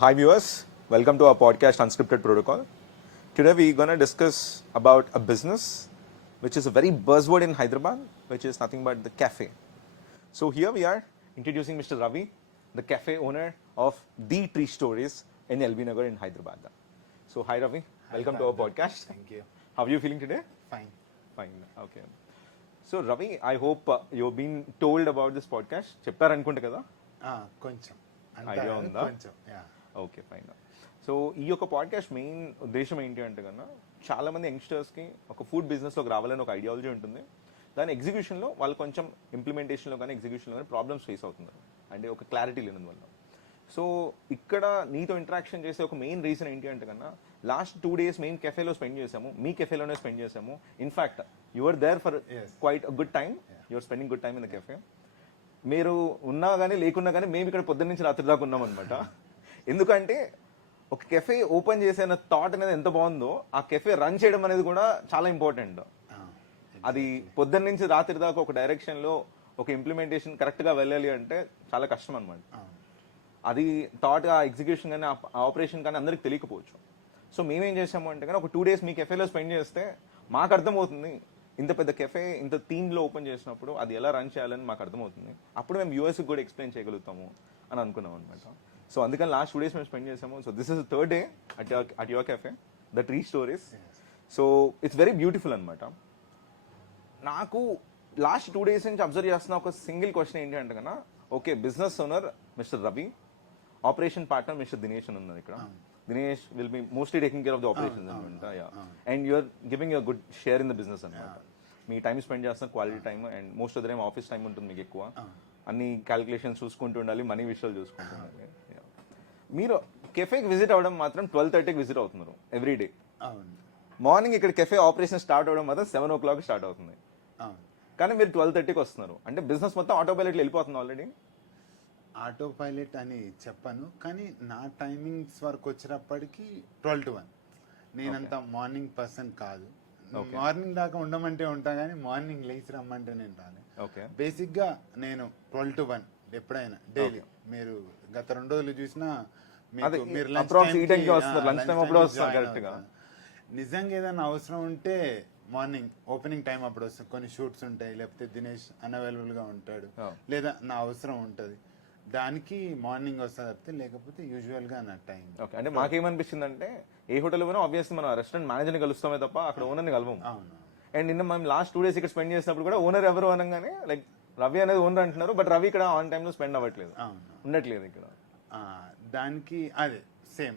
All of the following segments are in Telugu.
Hi viewers, welcome to our podcast Unscripted Protocol. Today we're going to discuss about a business which is a very buzzword in Hyderabad, which is nothing but the cafe. So here we are introducing Mr. Ravi, the cafe owner of The Tree Stories in LB Nagar in Hyderabad. So hi Ravi, welcome to our podcast. Thank you. How are you feeling today? Fine. Fine, okay. So Ravi, I hope you've been told about this podcast. చెప్పారనుకుంటా కదా? కొంచెం ఐడియా ఉందా? కొంచెం ఓకే ఫైన్. సో ఈ యొక్క పాడ్కాస్ట్ మెయిన్ ఉద్దేశం ఏంటి అంటే కన్నా చాలా మంది యంగ్స్టర్స్కి ఒక ఫుడ్ బిజినెస్లోకి రావాలని ఒక ఐడియాలజీ ఉంటుంది. దాని ఎగ్జిక్యూషన్లో వాళ్ళు కొంచెం ఇంప్లిమెంటేషన్లో కానీ ఎగ్జిక్యూషన్లో కానీ ప్రాబ్లమ్స్ ఫేస్ అవుతున్నారు, అంటే ఒక క్లారిటీ లేనందువల్ల. సో ఇక్కడ నీతో ఇంటరాక్షన్ చేసే ఒక మెయిన్ రీజన్ ఏంటి అంటే కన్నా లాస్ట్ 2 days మేము కెఫేలో స్పెండ్ చేసాము, మీ కెఫేలోనే స్పెండ్ చేసాము. In fact your there for quite good time, your spending good time in the cafe. మీరు ఉన్నా కానీ లేకున్నా కానీ మేము ఇక్కడ పొద్దున్న నుంచి రాత్రి దాకా ఉన్నాం అనమాట. ఎందుకంటే ఒక కెఫే ఓపెన్ చేసిన థాట్ అనేది ఎంత బాగుందో, ఆ కెఫే రన్ చేయడం అనేది కూడా చాలా ఇంపార్టెంట్. అది పొద్దున్న నుంచి రాత్రి దాకా ఒక డైరెక్షన్లో ఒక ఇంప్లిమెంటేషన్ కరెక్ట్గా వెళ్ళాలి అంటే చాలా కష్టం అనమాట. అది థాట్, ఆ ఎగ్జిక్యూషన్ కానీ ఆ ఆపరేషన్ కానీ అందరికి తెలియకపోవచ్చు. సో మేమేం చేసాము అంటే కానీ ఒక 2 days మీ కెఫేలో స్పెండ్ చేస్తే మాకు అర్థమవుతుంది, ఇంత పెద్ద కెఫే ఇంత థీమ్లో ఓపెన్ చేసినప్పుడు అది ఎలా రన్ చేయాలని మాకు అర్థమవుతుంది. అప్పుడు మేము యూఎస్కి కూడా ఎక్స్ప్లెయిన్ చేయగలుగుతాము అని అనుకున్నాం అనమాట. సో అందుకని లాస్ట్ 2 days మేము స్పెండ్ చేసాము. So this is the 3rd day at your cafe, the tree stories. So it's very beautiful అనమాట. నాకు లాస్ట్ 2 days నుంచి అబ్జర్వ్ చేస్తున్న ఒక సింగిల్ క్వశ్చన్ ఏంటి అంటే కన్నా, okay business owner mister Ravi, operation partner mister Dinesh అని ఉన్నారు ఇక్కడ. Dinesh will be mostly taking care of the operations అనమాట. And you're giving you good share in the business అనమాట. మీ టైం స్పెండ్ చేస్తున్న quality time, and most of the time office time ఉంటుంది మీకు ఎక్కువ. అన్ని క్యాలిక్యులేషన్స్ చూసుకుంటూ ఉండాలి, మనీ విషయాలు చూసుకుంటూ ఉండాలి. మీరు కెఫేకి విజిట్ అవ్వడం మాత్రం 12:30కి విజిట్ అవుతున్నారు ఎవ్రీ డే. మార్నింగ్ ఇక్కడ కెఫే ఆపరేషన్ స్టార్ట్ అవ్వడం మాత్రం 7 o'clock స్టార్ట్ అవుతుంది. కానీ మీరు 12:30కి వస్తున్నారు అంటే బిజినెస్ మొత్తం ఆటో పైలట్లో వెళ్ళిపోతుంది ఆల్రెడీ. ఆటో పైలట్ అని చెప్పను, కానీ నా టైమింగ్స్ వరకు వచ్చేటప్పటికి 12 to 1. నేనంత మార్నింగ్ పర్సన్ కాదు. మార్నింగ్ దాకా ఉండమంటే ఉంటా, కానీ మార్నింగ్ లేచి రమ్మంటే నేను రాను. బేసిక్గా నేను 12 to 1 ఎప్పుడైనా డైలీ. మీరు గత 2 రోజులు చూసినా మీరు నిజంగా ఏదైనా అవసరం ఉంటే మార్నింగ్ ఓపెనింగ్ టైం అప్పుడు వస్తుంది. కొన్ని షూట్స్ ఉంటాయి, లేకపోతే దినేష్ అన్అవైలబుల్గా ఉంటాడు, లేదా నా అవసరం ఉంటుంది, దానికి మార్నింగ్ వస్తుంది తప్పితే, లేకపోతే యూజువల్గా నా టైం. ఓకే, అంటే మాకేమనిపిస్తుంది అంటే ఏ హోటల్ పోయినా ఆబ్వియస్లీ మనం రెస్టారెంట్ మేనేజర్ని కలుస్తామే తప్ప అక్కడ ఓనర్ని కలవము. అండ్ నిన్న మనం లాస్ట్ 2 days ఇక్కడ స్పెండ్ చేసినప్పుడు కూడా ఓనర్ ఎవరు అనగానే లైక్ రవి అనేది ఓనర్ అంటున్నారు, బట్ రవి ఇక్కడ ఆన్ టైంలో స్పెండ్ అవ్వట్లేదు, ఉండట్లేదు ఇక్కడ. దానికి అదే సేమ్.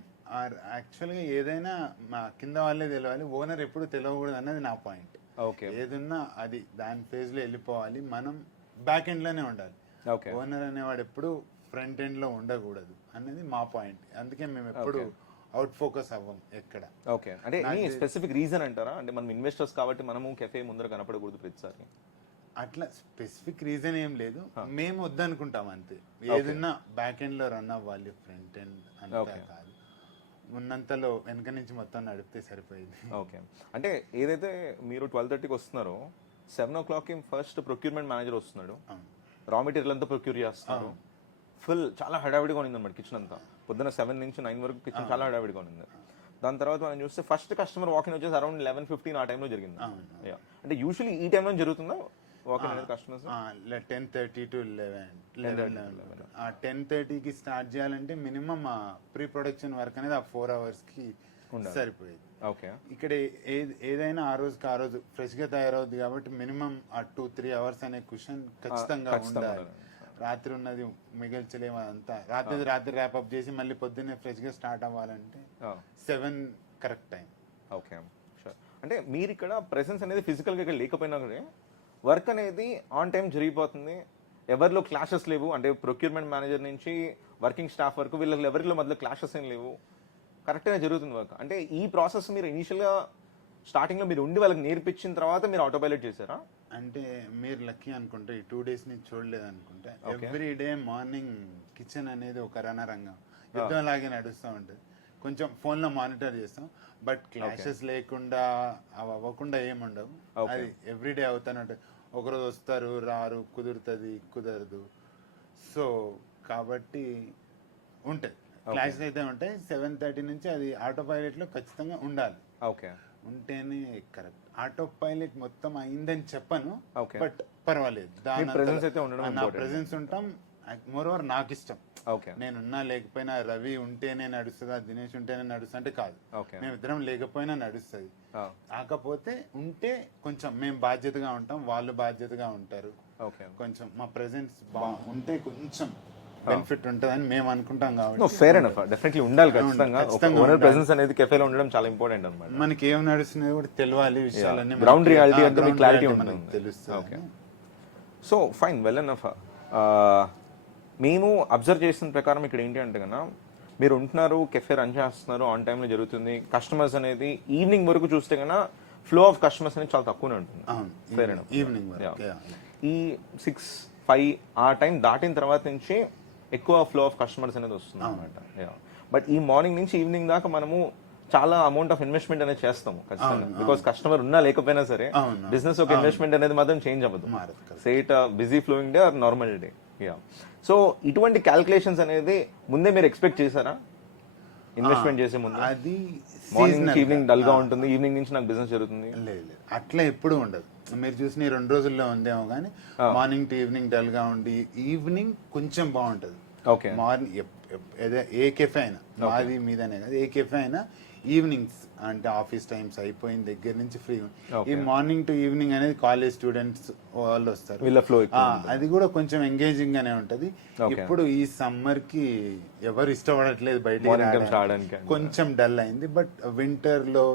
యాక్చువల్గా ఏదైనా మా కింద వాళ్ళే తెలియాలి, ఓనర్ ఎప్పుడు తెలియకూడదు అన్నది నా పాయింట్. ఓకే, ఏదున్నా అది దాని ఫేజ్లో వెళ్ళిపోవాలి, మనం బ్యాక్ ఎండ్లోనే ఉండాలి. ఓనర్ అనేవాడు ఎప్పుడు ఫ్రంట్ ఎండ్ లో ఉండకూడదు అన్నది మా పాయింట్. అందుకే మేము ఎప్పుడు అవుట్ ఫోకస్ అవ్వం ఎక్కడ. ఓకే, అంటే స్పెసిఫిక్ రీజన్ అంటారా? అంటే మనం ఇన్వెస్టర్స్ కాబట్టి మనము కెఫే ముందర కనపడకూడదు ప్రతిసారి, అట్లా స్పెసిఫిక్ రీజన్ ఏం లేదు. మేము వద్దనుకుంటాం అంతే. ఏదన్నా బ్యాక్ ఎండ్ లో రన్ అవ్వాలి, ఫ్రంట్ ఎండ్ అంతా కాదు. ఉన్నంతలో వెనక నుంచి మొత్తం నడిపితే సరిపోయింది. ఓకే, అంటే ఏదైతే మీరు 12:30కి వస్తున్నారో 7 o'clockకి ఫస్ట్ ప్రొక్యూర్మెంట్ మేనేజర్ వస్తున్నాడు, రా మెటీరియల్ అంతా ప్రొక్యూర్ చేస్తున్నారు. ఫుల్ చాలా హడావిడిగా ఉంది అనమాట కిచెన్ అంతా. పొద్దున 7 నుంచి 9 వరకు కిచెన్ చాలా హడావిడిగా ఉంది. దాని తర్వాత మనం చూస్తే ఫస్ట్ కస్టమర్ వాకింగ్ వచ్చేసి అరౌండ్ 11:15 ఆ టైంలో జరిగింది. అంటే యూజువల్లీ ఈ టైంలో జరుగుతుందా వాకింగ్ అనేది కస్టమర్స్? 10:30 to 11. 10:30కి స్టార్ట్ చేయాలంటే మినిమం ప్రీ ప్రొడక్షన్ వర్క్ అనేది ఆ 4 hours సరిపోయేది. ఓకే, ఇక్కడ ఏదైనా ఆ రోజు ఫ్రెష్ గా తయారవుద్ది కాబట్టి మినిమం ఆ 2-3 hours అనే క్వశ్చన్ ఖచ్చితంగా ఉండాలి. రాత్రి ఉన్నది మిగిల్చలేము, అదంతా రాత్రి ర్యాప్ చేసి మళ్ళీ పొద్దున్నే ఫ్రెష్ గా స్టార్ట్ అవ్వాలంటే 7 కరెక్ట్ టైం. Okay, sure. అంటే మీరు ఇక్కడ ప్రెసెన్స్ అనేది ఫిజికల్ గా ఇక్కడ లేకపోయినా కూడా వర్క్ అనేది ఆన్ టైం జరిగిపోతుంది, ఎవరిలో క్లాషెస్ లేవు. అంటే ప్రొక్యూర్మెంట్ మేనేజర్ నుంచి వర్కింగ్ స్టాఫ్ వరకు వీళ్ళకి ఎవరిలో మధ్యలో క్లాషెస్ ఏం లేవు, కరెక్ట్గా జరుగుతుంది వర్క్. అంటే ఈ ప్రాసెస్ మీరు ఇనీషియల్గా స్టార్టింగ్లో మీరు ఉండి వాళ్ళకి నేర్పించిన తర్వాత మీరు ఆటో పైలట్ చేశారా? అంటే మీరు లక్కీ అనుకుంటే ఈ 2 days నుంచి చూడలేదు అనుకుంటే, ఎవ్రీ డే మార్నింగ్ కిచెన్ అనేది ఒక రణరంగం, యుద్ధం లాగే నడుస్తూ ఉంటుంది. కొంచెం ఫోన్లో మానిటర్ చేస్తాం, బట్ క్లాషెస్ లేకుండా అవి అవ్వకుండా ఏముండవు. అది ఎవ్రీడే అవుతానే ఉంటుంది. ఒకరోజు వస్తారు, రారు, కుదురుతుంది, కుదరదు. సో కాబట్టి ఉంటుంది క్లాసెస్ అయితే ఉంటాయి 7:30 నుంచి అది ఆటో పైలట్ లో ఖచ్చితంగా ఉండాలి. ఓకే. ఉంటేనే కరెక్ట్. ఆటో పైలట్ మొత్తం అయిందని చెప్పను, Okay. బట్ పర్వాలేదు. presence అయితే ఉండడం నా important. ప్రెసెన్స్ ఉంటాం. మోరోవర్ నాకు ఇష్టం. ఓకే. నేనున్నా లేకపోయినా రవి ఉంటేనే నడుస్తుందా, దినేష్ ఉంటేనే నడుస్తా అంటే కాదు. ఓకే. మేమిద్దరం లేకపోయినా నడుస్తుంది. కాకపోతే ఉంటే కొంచెం మేము బాధ్యతగా ఉంటాం, వాళ్ళు బాధ్యతగా ఉంటారు. ఓకే. కొంచెం మా ప్రెసెన్స్ ఉంటే కొంచెం బెనిఫిట్ ఉంటుందని మేము అనుకుంటాం కాబట్టి. ఫేర్ ఎనఫ్, డెఫినెట్లీ ఉండాలి ఖచ్చితంగా. ఖచ్చితంగా ఓనర్ ఉండాలి. ప్రెసెన్స్ అనేది కెఫేలో ఉండడం చాలా ఇంపార్టెంట్ అన్నమాట. మనకి ఏం నడుస్తున్నాయో కూడా తెలియాలి, విషయాలన్నీ గ్రౌండ్ మనకి- రియాలిటీ ఆ, అంటే మీకు ground క్లారిటీ reality ఉంటుంది. మనకి తెలుస్తుంది. Okay. So fine, well enough. మేము అబ్జర్వ్ చేసిన ప్రకారం ఇక్కడ ఏంటి అంటే కన్నా మీరు ఉంటున్నారు, కెఫే రన్ చేస్తున్నారు, ఆన్ టైంలో జరుగుతుంది. కస్టమర్స్ అనేది ఈవినింగ్ వరకు చూస్తే కన్నా ఫ్లో ఆఫ్ కస్టమర్స్ అనేది చాలా తక్కువనే ఉంటుంది. అవును, ఫేర్ ఎనఫ్. ఈవినింగ్ వరకు. ఈ 6-5 ఆ టైం దాటిన తర్వాత నుంచి ఎక్కువ ఫ్లో ఆఫ్ కస్టమర్స్ అనేది వస్తుంది అనమాట. బట్ ఈ మార్నింగ్ నుంచి ఈవినింగ్ దాకా మనము చాలా అమౌంట్ ఆఫ్ ఇన్వెస్ట్మెంట్ అనేది చేస్తాము ఖచ్చితంగా. బికాస్ కస్టమర్ ఉన్నా లేకపోయినా సరే బిజినెస్ ఒక ఇన్వెస్ట్మెంట్ అనేది మాత్రం చేంజ్ అవ్వదు. Say it busy flowing day or normal day. So ఇటువంటి క్యాల్కులేషన్స్ అనేది ముందే మీరు ఎక్స్పెక్ట్ చేశారా ఇన్వెస్ట్మెంట్ చేసే ముందు? అది మార్నింగ్ నుంచి ఈవినింగ్ డల్ గా ఉంటుంది, ఈవినింగ్ నుంచి నాకు బిజినెస్ జరుగుతుంది. లేదు లేదు, అట్లా ఎప్పుడు ఉండదు. మీరు చూసిన 2 రోజుల్లో ఉందేమో కానీ మార్నింగ్ టు ఈవినింగ్ డల్ గా ఉండి ఈవినింగ్ కొంచెం బాగుంటది. ఓకే. మార్నింగ్ ఏ కెఫే అయినా, మాది మీదనే కదా, ఏ కెఫే అయినా ఈవినింగ్స్ అంటే ఆఫీస్ టైమ్స్ అయిపోయిన దగ్గర నుంచి ఫ్రీ. ఈ మార్నింగ్ టు ఈవినింగ్ అనేది కాలేజ్ స్టూడెంట్స్ వాళ్ళు వస్తారు, వీళ్ళ ఫ్లో అది కూడా కొంచెం ఎంగేజింగ్ గానే ఉంటది. ఇప్పుడు ఈ సమ్మర్ కి ఎవరు ఇష్టపడట్లేదు బయట రావడానికి, కొంచెం డల్ అయింది. బట్ వింటర్ లో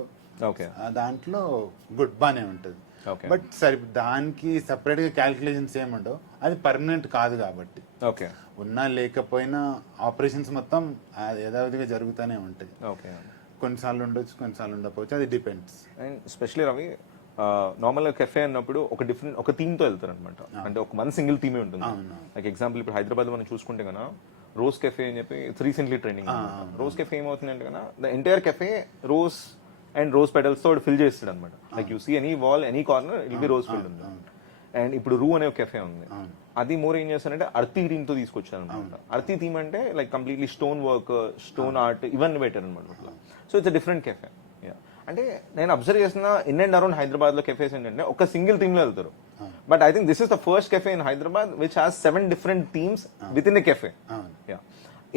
దాంట్లో గుడ్ బానే ఉంటది. బట్ సరే, దానికి సపరేట్ గా క్యాల్కులేషన్స్ ఏముండవు, అది పర్మనెంట్ కాదు కాబట్టి. ఓకే. ఉన్నా లేకపోయినా ఆపరేషన్స్ మొత్తం యథావిధిగా జరుగుతూనే ఉంటాయి. ఓకే. కొన్నిసార్లు ఉండొచ్చు, కొన్నిసార్లు ఉండకపోవచ్చు, అది డిపెండ్స్. అండ్ స్పెషలీ రవి, నార్మల్గా కెఫే అన్నప్పుడు ఒక థీమ్తో వెళ్తారు అనమాట. అంటే ఒక సింగిల్ థీమే ఉంటుంది. లైక్ ఎగ్జాంపుల్ ఇప్పుడు హైదరాబాద్ మనం చూసుకుంటే కన్నా రోజ్ కెఫే అని చెప్పి రీసెంట్లీ ట్రైనింగ్. రోజ్ కెఫే ఏమవుతుందంటే కన్నా the entire cafe rose and rose petals తో ఫిల్ చేస్తాడు అనమాట. Like you see any wall, any corner it be rose filled ఉంది. అండ్ ఇప్పుడు రూ అనే ఒక కెఫే ఉంది, అది మోర్ ఏం చేస్తారంటే అర్తీ థీమ్ తో తీసుకొచ్చారు అనమాట. అర్తీ థీమ్ అంటే like completely stone work, stone art ఇవన్నీ పెట్టారు అనమాట. So it's different cafe. అంటే నేను అబ్జర్వ్ చేసిన ఇన్ అండ్ అరౌండ్ హైదరాబాద్ లో కెఫేస్ ఏంటంటే ఒక సింగిల్ థీమ్ లో వెళ్తారు. But I think this is the first cafe in Hyderabad which has 7 different themes with in a cafe.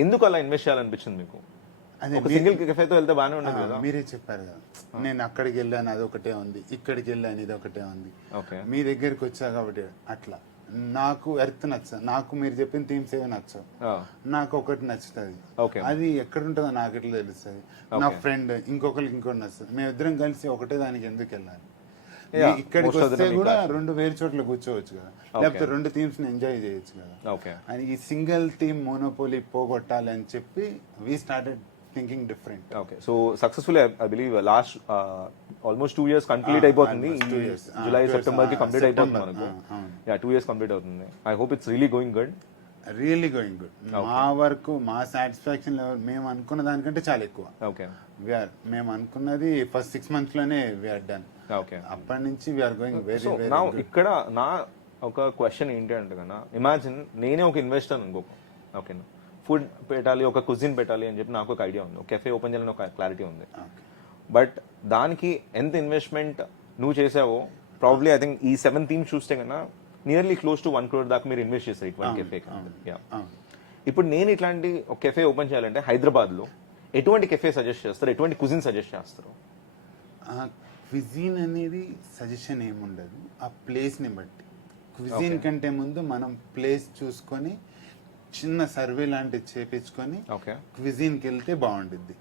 ఎందుకు అలా ఇన్వెస్ట్ చేయాలనిపించింది మీకు? ఒక సింగిల్ కెఫేతో వెళ్తే బాగానే ఉండదు కదా. మీరే చెప్పారు కదా, నేను అక్కడికి వెళ్ళాను అది ఒకటే ఉంది, ఇక్కడికి వెళ్ళాను ఇది ఒకటే ఉంది. మీ దగ్గరికి వచ్చా కాబట్టి అట్లా నాకు ఎర్త్ నచ్చదు. నాకు మీరు చెప్పిన థీమ్స్ ఏవి నచ్చవు, నాకు ఒకటి నచ్చుతుంది. అది ఎక్కడ ఉంటుందో నాకు ఎట్లా తెలుస్తుంది. నా ఫ్రెండ్ ఇంకొకరికి ఇంకోటి నచ్చుతుంది. మేమిద్దరం కలిసి ఒకటే దానికి ఎందుకు వెళ్ళాలి? ఇక్కడికి వస్తే కూడా 2 వేరు చోట్ల కూర్చోవచ్చు కదా, లేకపోతే 2 థీమ్స్ ని ఎంజాయ్ చేయొచ్చు కదా. అని ఈ సింగిల్ థీమ్ మోనోపోలీ పోగొట్టాలి అని చెప్పి we started thinking different. Okay. So successfully I believe last almost 2 years complete అయిపోతుంది. జూలై సెప్టెంబర్ కి కంప్లీట్ అయిపోతుంది మనకు. 2 years కంప్లీట్ అవుతుంది. I hope it's really going good. Really going good. మా వరకు మా సాటిస్ఫాక్షన్ లెవెల్ మేము అనుకున్న దానికంటే చాలా ఎక్కువ. ఓకే. మేము అనుకున్నది ఫస్ట్ 6 months లోనే వీఆర్ డన్. ఓకే. అప్పటి నుంచి వీఆర్ గోయింగ్ వెరీ వెరీ. నా ఇక్కడ నా ఒక క్వశ్చన్ ఏంటి అంటే కన్నా, ఇమాజిన్ నేనే ఒక ఇన్వెస్టర్ అనుకో, ఓకేనా, ఫుడ్ పెట్టాలి, ఒక కుజిన్ పెట్టాలి అని చెప్పి నాకు ఒక ఐడియా ఉంది, ఒక కెఫే ఓపెన్ చేయాలని ఒక క్లారిటీ ఉంది. బట్ దానికి ఎంత ఇన్వెస్ట్మెంట్ నువ్వు చేసావో ప్రాబ్లీ ఐ థింక్ ఈ 7 థీమ్స్ చూస్తే కన్నా నియర్లీ క్లోజ్ టు 1 crore దాకా మీరు ఇన్వెస్ట్ చేస్తారు ఇటువంటి కెఫే. ఇప్పుడు నేను ఇట్లాంటి ఒక కెఫే ఓపెన్ చేయాలంటే హైదరాబాద్ లో ఎటువంటి కెఫే సజెస్ట్ చేస్తారు, ఎటువంటి కుజిన్ సజెస్ట్ చేస్తారు? క్విజిన్ అనేది సజెషన్ ఏముండదు, ఆ ప్లేస్ ని బట్టి. క్విజిన్ కంటే ముందు మనం ప్లేస్ చూసుకొని చిన్న సర్వే లాంటిది చేపించుకొని క్విజిన్కి వెళ్తే బాగుంటుంది.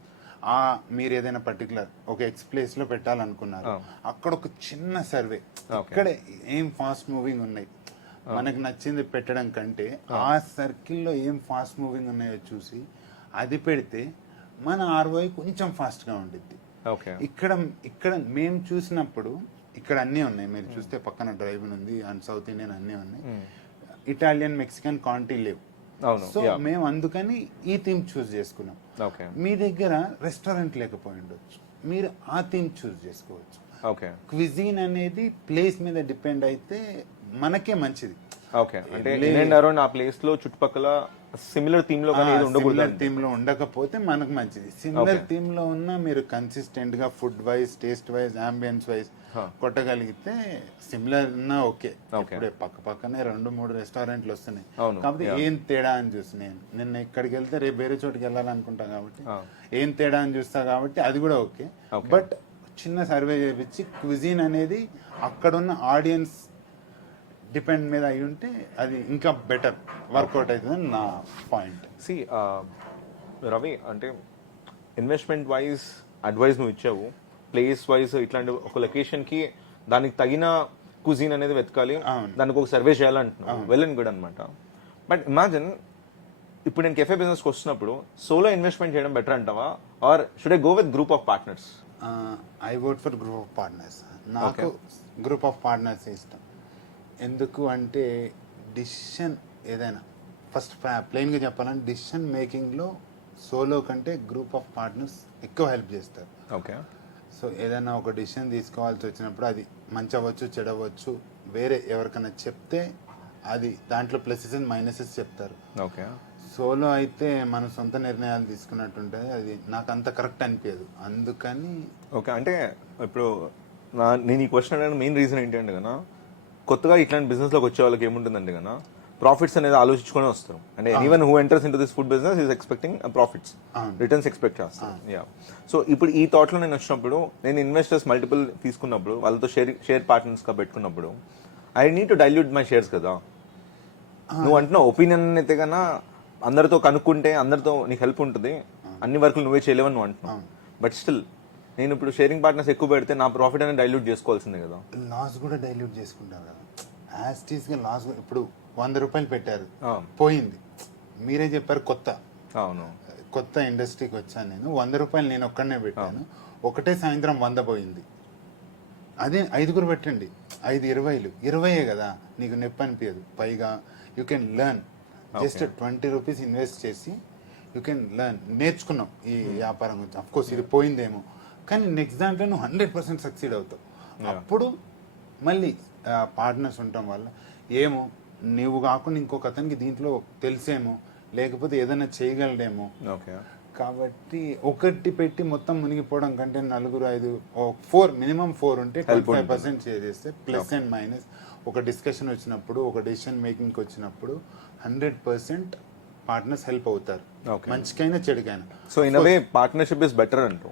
మీరు ఏదైనా పర్టికులర్ ఒక ప్లేస్ లో పెట్టాలనుకున్నారు, అక్కడ ఒక చిన్న సర్వే, ఇక్కడ ఏం ఫాస్ట్ మూవింగ్ ఉన్నాయి మనకు నచ్చింది పెట్టడం కంటే ఆ సర్కిల్లో ఏం ఫాస్ట్ మూవింగ్ ఉన్నాయో చూసి అది పెడితే మన ROI కొంచెం ఫాస్ట్ గా ఉండిద్ది. ఇక్కడ మేము చూసినప్పుడు ఇక్కడ అన్నీ ఉన్నాయి, మీరు చూస్తే పక్కన డ్రైవ్ ఉంది అండ్ సౌత్ ఇండియన్ అన్నీ ఉన్నాయి, ఇటాలియన్ మెక్సికన్ కాంటీ లేవు. సో మేము అందుకని ఈ థీమ్ చూస్ చేసుకున్నాం. మీ దగ్గర రెస్టారెంట్ లేకపోయి ఉండొచ్చు, మీరు ఆ థీమ్ చూస్ చేసుకోవచ్చు. క్విజిన్ అనేది ప్లేస్ మీద డిపెండ్ అయితే మనకే మంచిది. ఓకే. అంటే ఇన్ అండ్ అరౌండ్ ఆ ప్లేస్ లో చుట్టుపక్కల సిమిలర్ థీమ్ లో కానీ ఏది ఉండకూడదు సిమిలర్ అంటే. థీమ్ లో ఉండకపోతే మనకు మంచిది. Similar Okay. థీమ్ లో ఉన్న మీరు కన్సిస్టెంట్ గా food wise, taste wise, ambience wise కొట్టగలిగితే సిమిలర్ ఉన్నా ఓకే. ఇప్పుడే పక్క పక్కనే 2-3 రెస్టారెంట్లు వస్తున్నాయి. అవును, కాబట్టి ఏం తేడా అని చూసి నేను నిన్న ఇక్కడికి వెళ్తే రేపు వేరే చోటుకి వెళ్ళాలనుకుంటా కాబట్టి ఏం తేడా అని చూస్తా కాబట్టి అది కూడా ఓకే. బట్ చిన్న సర్వే చేయించి క్విజిన్ అనేది అక్కడున్న ఆడియన్స్ డిపెండ్ మీద అయి ఉంటే అది ఇంకా బెటర్ వర్కౌట్ అవుతుందని నా పాయింట్. సి రవి, అంటే ఇన్వెస్ట్మెంట్ వైజ్ అడ్వైస్ నువ్వు ఇచ్చావు, ప్లేస్ వైజ్ ఇట్లాంటి ఒక లొకేషన్ కి దానికి తగిన కుజిన్ అనేది వెతకాలి, దానికి ఒక సర్వే చేయాలంటున్నావు, వెల్ అండ్ గుడ్ అనమాట. బట్ ఇమాజిన్ ఇప్పుడు నేను కెఫే బిజినెస్కి వస్తున్నప్పుడు సోలో ఇన్వెస్ట్మెంట్ చేయడం బెటర్ అంటావా, or should I go with group of partners? I work for group of partners. నాకు గ్రూప్ ఆఫ్ పార్ట్నర్స్ ఇష్టం. ఎందుకు అంటే డిసిషన్ ఏదైనా ఫస్ట్ ప్లెయిన్గా చెప్పాలంటే డిసిషన్ మేకింగ్లో సోలో కంటే గ్రూప్ ఆఫ్ పార్ట్నర్స్ ఎక్కువ హెల్ప్ చేస్తారు. ఓకే. సో ఏదైనా ఒక డిసిషన్ తీసుకోవాల్సి వచ్చినప్పుడు అది మంచి అవ్వచ్చు, చెడవచ్చు, వేరే ఎవరికైనా చెప్తే అది దాంట్లో ప్లసెస్ అండ్ మైనసెస్ చెప్తారు. ఓకే. సోలో అయితే మన సొంత నిర్ణయాలు తీసుకున్నట్టుంటుంది, అది నాకు అంత కరెక్ట్ అనిపించదు. అందుకని ఓకే. అంటే ఇప్పుడు నేను ఈ క్వశ్చన్ అడగడానికి మెయిన్ రీజన్ ఏంటంటే కదా, కొత్తగా ఇట్లాంటి బిజినెస్లోకి వచ్చే వాళ్ళకి ఏముంటుందంటే కదా, ప్రాఫిట్స్ అనేది ఆలోచించుకొని వస్తారు. అంటే anyone who enters in to this food business is expecting profits, returns expect చేస్తారు. యా. సో ఇప్పుడు ఈ థాట్లో నేను వచ్చినప్పుడు, నేను ఇన్వెస్టర్స్ మల్టిపుల్ తీసుకున్నప్పుడు, వాళ్ళతో షేర్ పార్ట్నర్స్గా పెట్టుకున్నప్పుడు, I need to dilute my shares కదా. నువ్వు అంటున్నావు ఒపీనియన్ అయితే కన్నా అందరితో కనుక్కుంటే అందరితో నీకు హెల్ప్ ఉంటుంది, అన్ని వర్కులు నువ్వే చేయలేవని నువ్వు అంటున్నావు. బట్ స్టిల్ నేను ఇప్పుడు షేరింగ్ పార్ట్నర్స్ ఎక్కువ పెడితే నా ప్రాఫిట్ అనేది డైల్యూట్ చేసుకోవాల్సిందే కదా. లాస్ కూడా డైల్యూట్ చేసుకుంటారు కదా. యాస్టీస్గా లాస్ ఇప్పుడు 100 రూపాయలు పెట్టారు, పోయింది. మీరే చెప్పారు కొత్త, అవును, కొత్త ఇండస్ట్రీకి వచ్చాను నేను, 100 రూపాయలు నేను ఒక్కడనే పెట్టాను, ఒకటే సాయంత్రం 100 పోయింది. అదే 5గురు పెట్టండి, 5 20 కదా, నీకు నొప్పి అనిపించదు. పైగా you can learn. Just 20 rupees invest చేసి యూ కెన్ లెర్న్, నేర్చుకున్నావు ఈ వ్యాపారం గురించి. అఫ్ కోర్స్ ఇది పోయిందేమో, కానీ నెక్స్ట్ దాంట్లో నువ్వు 100% సక్సీడ్ అవుతావు. అప్పుడు మళ్ళీ పార్ట్నర్స్ ఉండటం వల్ల ఏమో నువ్వు కాకుండా ఇంకొక అతనికి దీంట్లో తెలిసేమో, లేకపోతే ఏదైనా చేయగలడేమో. కాబట్టి ఒకటి పెట్టి మొత్తం మునిగిపోవడం కంటే 4-5 4 మినిమం 4 ఉంటే 25% షేర్ చేస్తే ప్లస్ అండ్ మైనస్ ఒక డిస్కషన్ వచ్చినప్పుడు, ఒక డెసిషన్ మేకింగ్కి వచ్చినప్పుడు 100% పార్ట్నర్స్ హెల్ప్ అవుతారు, మంచికైనా చెడుకైనా. So in a way partnership is better అంటూ.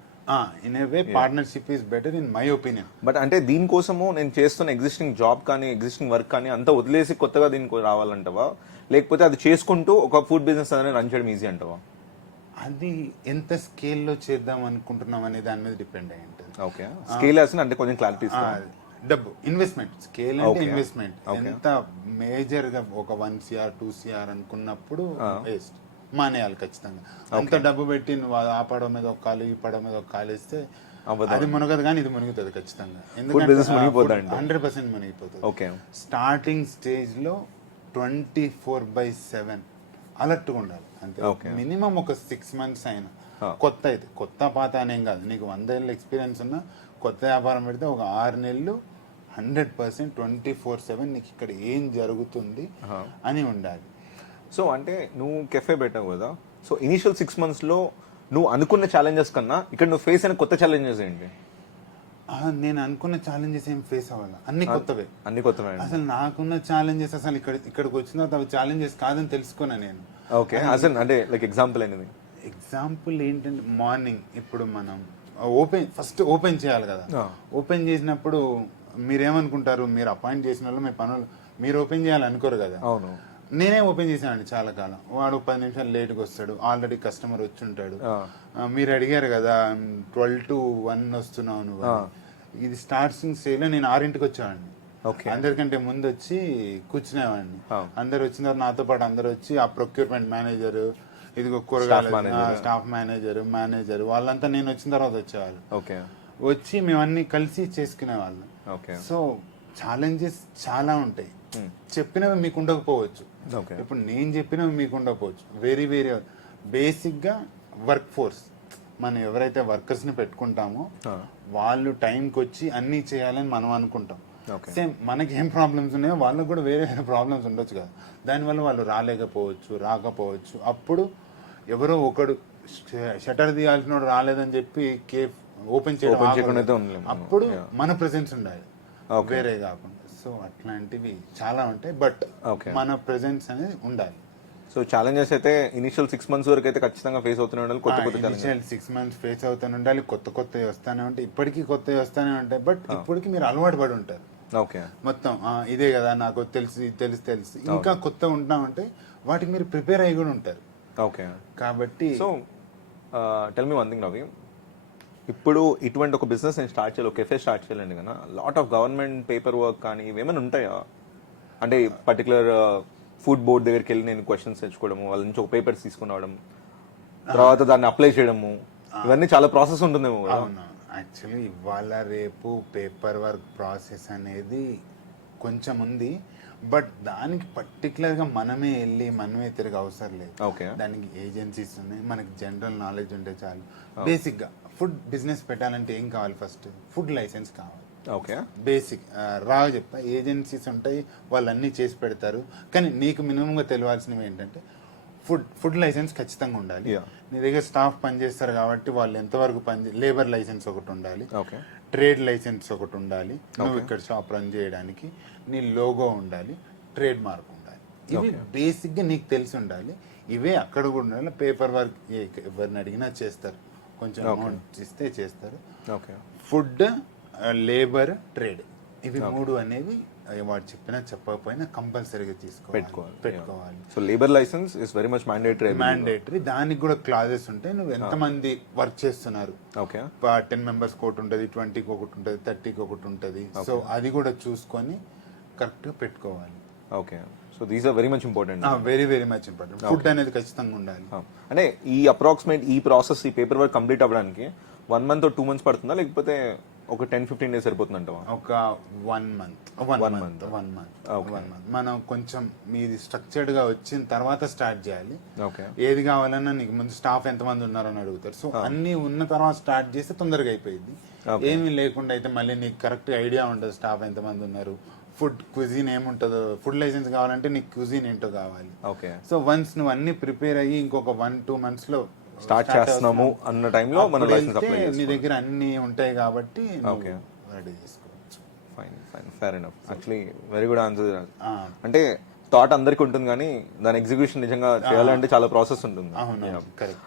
In a way partnership is better in my opinion. But అంటే దీనికోసము నేను చేస్తున్న ఎగ్జిస్టింగ్ జాబ్ కానీ ఎగ్జిస్టింగ్ వర్క్ కానీ అంతా వదిలేసి కొత్తగా దీనికి రావాలంటావా, లేకపోతే అది చేసుకుంటూ ఒక ఫుడ్ బిజినెస్ అనేది రన్ చేయడం ఈజీ అంటావా? అది ఎంత స్కేల్లో చేద్దాం అనుకుంటున్నాం అనే దాని మీద డిపెండ్ అయి ఉంటుంది. ఓకే. స్కేల్ అంటే కొంచెం క్లారిటీ, డబ్బు ఇన్వెస్ట్మెంట్, స్కేల్ అంటే ఇన్వెస్ట్మెంట్. ఎంత మేజర్ గా ఒక 1 CR 2 CR అనుకున్నప్పుడు వేస్ట్, మానేయాలి ఖచ్చితంగా. అంత డబ్బు పెట్టి నువ్వు ఆ పడవ మీద ఒక కాలు, ఈ పడవ మీద ఒక కాలు వేస్తే అది మునగదు, కానీ ఇది మునుగుతుంది ఖచ్చితంగా. ఎందుకంటే 100% మునిగిపోతుంది. స్టార్టింగ్ స్టేజ్ లో 24/7 అలర్ట్గా ఉండాలి అంతే. మినిమం ఒక 6 months అయినా. కొత్త అయితే కొత్త పాత అనేం కాదు, నీకు 100 ఏళ్ళ ఎక్స్పీరియన్స్ ఉన్న కొత్త వ్యాపారం పెడితే ఒక 6 నెలలు 100% 24/7 నీకు ఇక్కడ ఏం జరుగుతుంది అని ఉండాలి. సో అంటే నువ్వు కెఫే పెట్టావు కదా, సో ఇనిషియల్ 6 months లో నువ్వు అనుకున్న ఛాలెంజెస్ కన్నా ఇక్కడ నువ్వు ఫేస్ అయిన కొత్త ఛాలెంజెస్ ఏంటి? నేను అనుకున్న ఛాలెంజెస్ ఏం ఫేస్ అవ్వాలి, అన్ని కొత్తవే. అసలు నాకున్న ఛాలెంజెస్ అసలు ఇక్కడికి వచ్చిన తర్వాత అవి ఛాలెంజెస్ కాదని తెలుసుకున్నా నేను. ఓకే. అసలు అంటే లైక్ ఎగ్జాంపుల్ అనేది, ఎగ్జాంపుల్ ఏంటంటే మార్నింగ్ ఇప్పుడు మనం ఫస్ట్ ఓపెన్ చేయాలి కదా. ఓపెన్ చేసినప్పుడు మీరేమనుకుంటారు, మీరు అపాయింట్ చేసిన వాళ్ళు మీ పనులు మీరు ఓపెన్ చేయాలి అనుకోరు కదా. అవును. నేనే ఓపెన్ చేశానండి చాలా కాలం. వాడు 10 నిమిషాలు లేట్గా వస్తాడు, ఆల్రెడీ కస్టమర్ వచ్చి ఉంటాడు. మీరు అడిగారు కదా 12 to 1 వస్తున్నావు నువ్వు, ఇది స్టార్టింగ్ స్టేజ్ లో నేను 6ంటికి వచ్చేవాడిని. అందరికంటే ముందు వచ్చి కూర్చునేవాడిని. అందరు వచ్చిన తర్వాత నాతో పాటు అందరు వచ్చి ఆ ప్రొక్యూర్మెంట్ మేనేజర్, ఇదిగో కూరగాయలు స్టాఫ్ మేనేజర్ వాళ్ళంతా నేను వచ్చిన తర్వాత వచ్చేవాళ్ళు. వచ్చి మేమన్నీ కలిసి చేసుకునే వాళ్ళం. సో ఛాలెంజెస్ చాలా ఉంటాయి. చెప్పినవి మీకు ఉండకపోవచ్చు, ఇప్పుడు నేను చెప్పినవి మీకు ఉండకపోవచ్చు. వెరీ బేసిక్ గా వర్క్ ఫోర్స్, మనం ఎవరైతే వర్కర్స్ ని పెట్టుకుంటామో వాళ్ళు టైంకి వచ్చి అన్నీ చేయాలని మనం అనుకుంటాం. Okay. సేమ్ మనకి ఏం ప్రాబ్లమ్స్ ఉన్నాయో వాళ్ళకి కూడా వేరే వేరే ప్రాబ్లమ్స్ ఉండొచ్చు కదా, దానివల్ల వాళ్ళు రాకపోవచ్చు. అప్పుడు ఎవరో ఒకడు షటర్ తీయాల్సిన రాలేదని చెప్పి కేఫ్ ఓపెన్ చేయకుండా అయితే చేయడం ఉండలేము. అప్పుడు Yeah. మన ప్రెజెన్స్ ఉండాలి, Okay. వేరే కాకుండా. సో అట్లాంటివి చాలా ఉంటాయి, బట్ Okay. మన ప్రెజెన్స్ అనేది ఉండాలి. సో ఛాలెంజెస్ అయితే ఇనిషియల్ 6 months వరకు అయితే ఖచ్చితంగా ఫేస్ అవుతూనే ఉండాలి, కొత్త ఇనిషియల్ 6 months ఫేస్ అవుతూనే ఉండాలి, కొత్తవి వస్తానే ఉంటాయి, ఇప్పటికీ కొత్తవి వస్తానే ఉంటాయి. బట్ ఇప్పటికి మీరు అలవాటు పడి ఉంటారు ఓకే. మొత్తం ఇదే కదా నాకు తెలుసు ఇంకా కొత్త ఉంటామంటే వాటికి మీరు ప్రిపేర్ అయ్యి కూడా ఉంటారు. ఓకే. కాబట్టి so tell me one thing Ravi, ఇప్పుడు ఇటువంటి ఒక బిజినెస్ నేను స్టార్ట్ చేయాలి, ఒక కెఫే స్టార్ట్ చేయాలండి కదా, lot of government paper work కానీ ఇవేమైనా ఉంటాయా? అంటే పర్టికులర్ ఫుడ్ బోర్డ్ దగ్గరికి వెళ్ళి నేను క్వశ్చన్స్ తెచ్చుకోవడము, వాళ్ళ నుంచి ఒక పేపర్స్ తీసుకుని రావడం, తర్వాత దాన్ని అప్లై చేయడము, ఇవన్నీ చాలా ప్రాసెస్ ఉంటుందేమో కదా? అవును, యాక్చువల్లీ ఇవాళ రేపు పేపర్ వర్క్ ప్రాసెస్ అనేది కొంచెం ఉంది, బట్ దానికి పర్టికులర్గా మనమే తిరిగి అవసరం లేదు. ఓకే. దానికి ఏజెన్సీస్ ఉన్నాయి, మనకి జనరల్ నాలెడ్జ్ ఉంటే చాలు. బేసిక్గా ఫుడ్ బిజినెస్ పెట్టాలంటే ఏం కావాలి? ఫస్ట్ ఫుడ్ లైసెన్స్ కావాలి. ఓకే. బేసిక్ రాగా చెప్తా, ఏజెన్సీస్ ఉంటాయి, వాళ్ళు అన్నీ చేసి పెడతారు, కానీ నీకు మినిమంగా తెలియాల్సినవి ఏంటంటే ఫుడ్ లైసెన్స్ ఖచ్చితంగా ఉండాలి. నీ దగ్గర స్టాఫ్ పనిచేస్తారు కాబట్టి వాళ్ళు ఎంతవరకు లేబర్ లైసెన్స్ ఒకటి ఉండాలి, ట్రేడ్ లైసెన్స్ ఒకటి ఉండాలి, నువ్వు ఇక్కడ షాప్ రన్ చేయడానికి, నీ లోగో ఉండాలి, ట్రేడ్ మార్క్ ఉండాలి. ఇవి బేసిక్గా నీకు తెలిసి ఉండాలి. ఇవే అక్కడ కూడా ఉండాలి. పేపర్ వర్క్ ఎవరిని అడిగినా చేస్తారు, కొంచెం అమౌంట్ ఇస్తే చేస్తారు. ఫుడ్, లేబర్, ట్రేడ్, ఇవి 3 అనేవి వాడు చెప్పినా చెప్పకపోయినా కంపల్సరీగా పెట్టుకోవాలి. So labour licence is very much mandatory. దానికి కూడా క్లాజెస్ ఉంటాయి. నువ్వు ఎంతమంది వర్క్ చేస్తున్నారు, 10 members ఒకటి ఉంటుంది, 20కి ఒకటి ఉంటుంది, 30కి ఒకటి ఉంటుంది. సో అది కూడా చూసుకొని కరెక్ట్గా పెట్టుకోవాలి. Okay. So these are very much important. Very much important. Food అనేది ఖచ్చితంగా ఉండాలి. అంటే ఈ అప్రాక్సిమేట్ ఈ ప్రాసెస్, ఈ పేపర్ వర్క్ కంప్లీట్ అవ్వడానికి 1 month or 2 months పడుతుందా, లేకపోతే ఒక 10-15 days సరిపోతుందంటావా? ఒక 1 month. మనం కొంచెం మీది స్ట్రక్చర్డ్ గా వచ్చిన తర్వాత స్టార్ట్ చేయాలి. ఏది కావాలన్నా నీకు ముందు స్టాఫ్ ఎంతమంది ఉన్నారని అడుగుతారు. సో అన్ని ఉన్న తర్వాత స్టార్ట్ చేస్తే తొందరగా అయిపోయింది. ఏమీ లేకుండా అయితే మళ్ళీ నీకు కరెక్ట్ ఐడియా ఉండదు స్టాఫ్ ఎంతమంది ఉన్నారు, ఫుడ్ క్విజిన్ ఏముంటుందో, ఫుడ్ లైసెన్స్ కావాలంటే నీకు క్విజిన్ ఏంటో కావాలి. సో వన్స్ నువ్వు అన్ని ప్రిపేర్ అయ్యి ఇంకొక 1-2 months లో స్టార్ట్ చేస్తున్నాము అన్న టైంలో మన లైసెన్స్ అప్లై నీ దగ్గర అన్ని ఉంటాయి కాబట్టి రెడీ చేసుకోవచ్చు. Fair enough. Actually very good answer. అంటే థాట్ అందరికి ఉంటుంది కానీ దాని ఎగ్జిక్యూషన్ నిజంగా చేయాలంటే చాలా ప్రాసెస్ ఉంటుంది.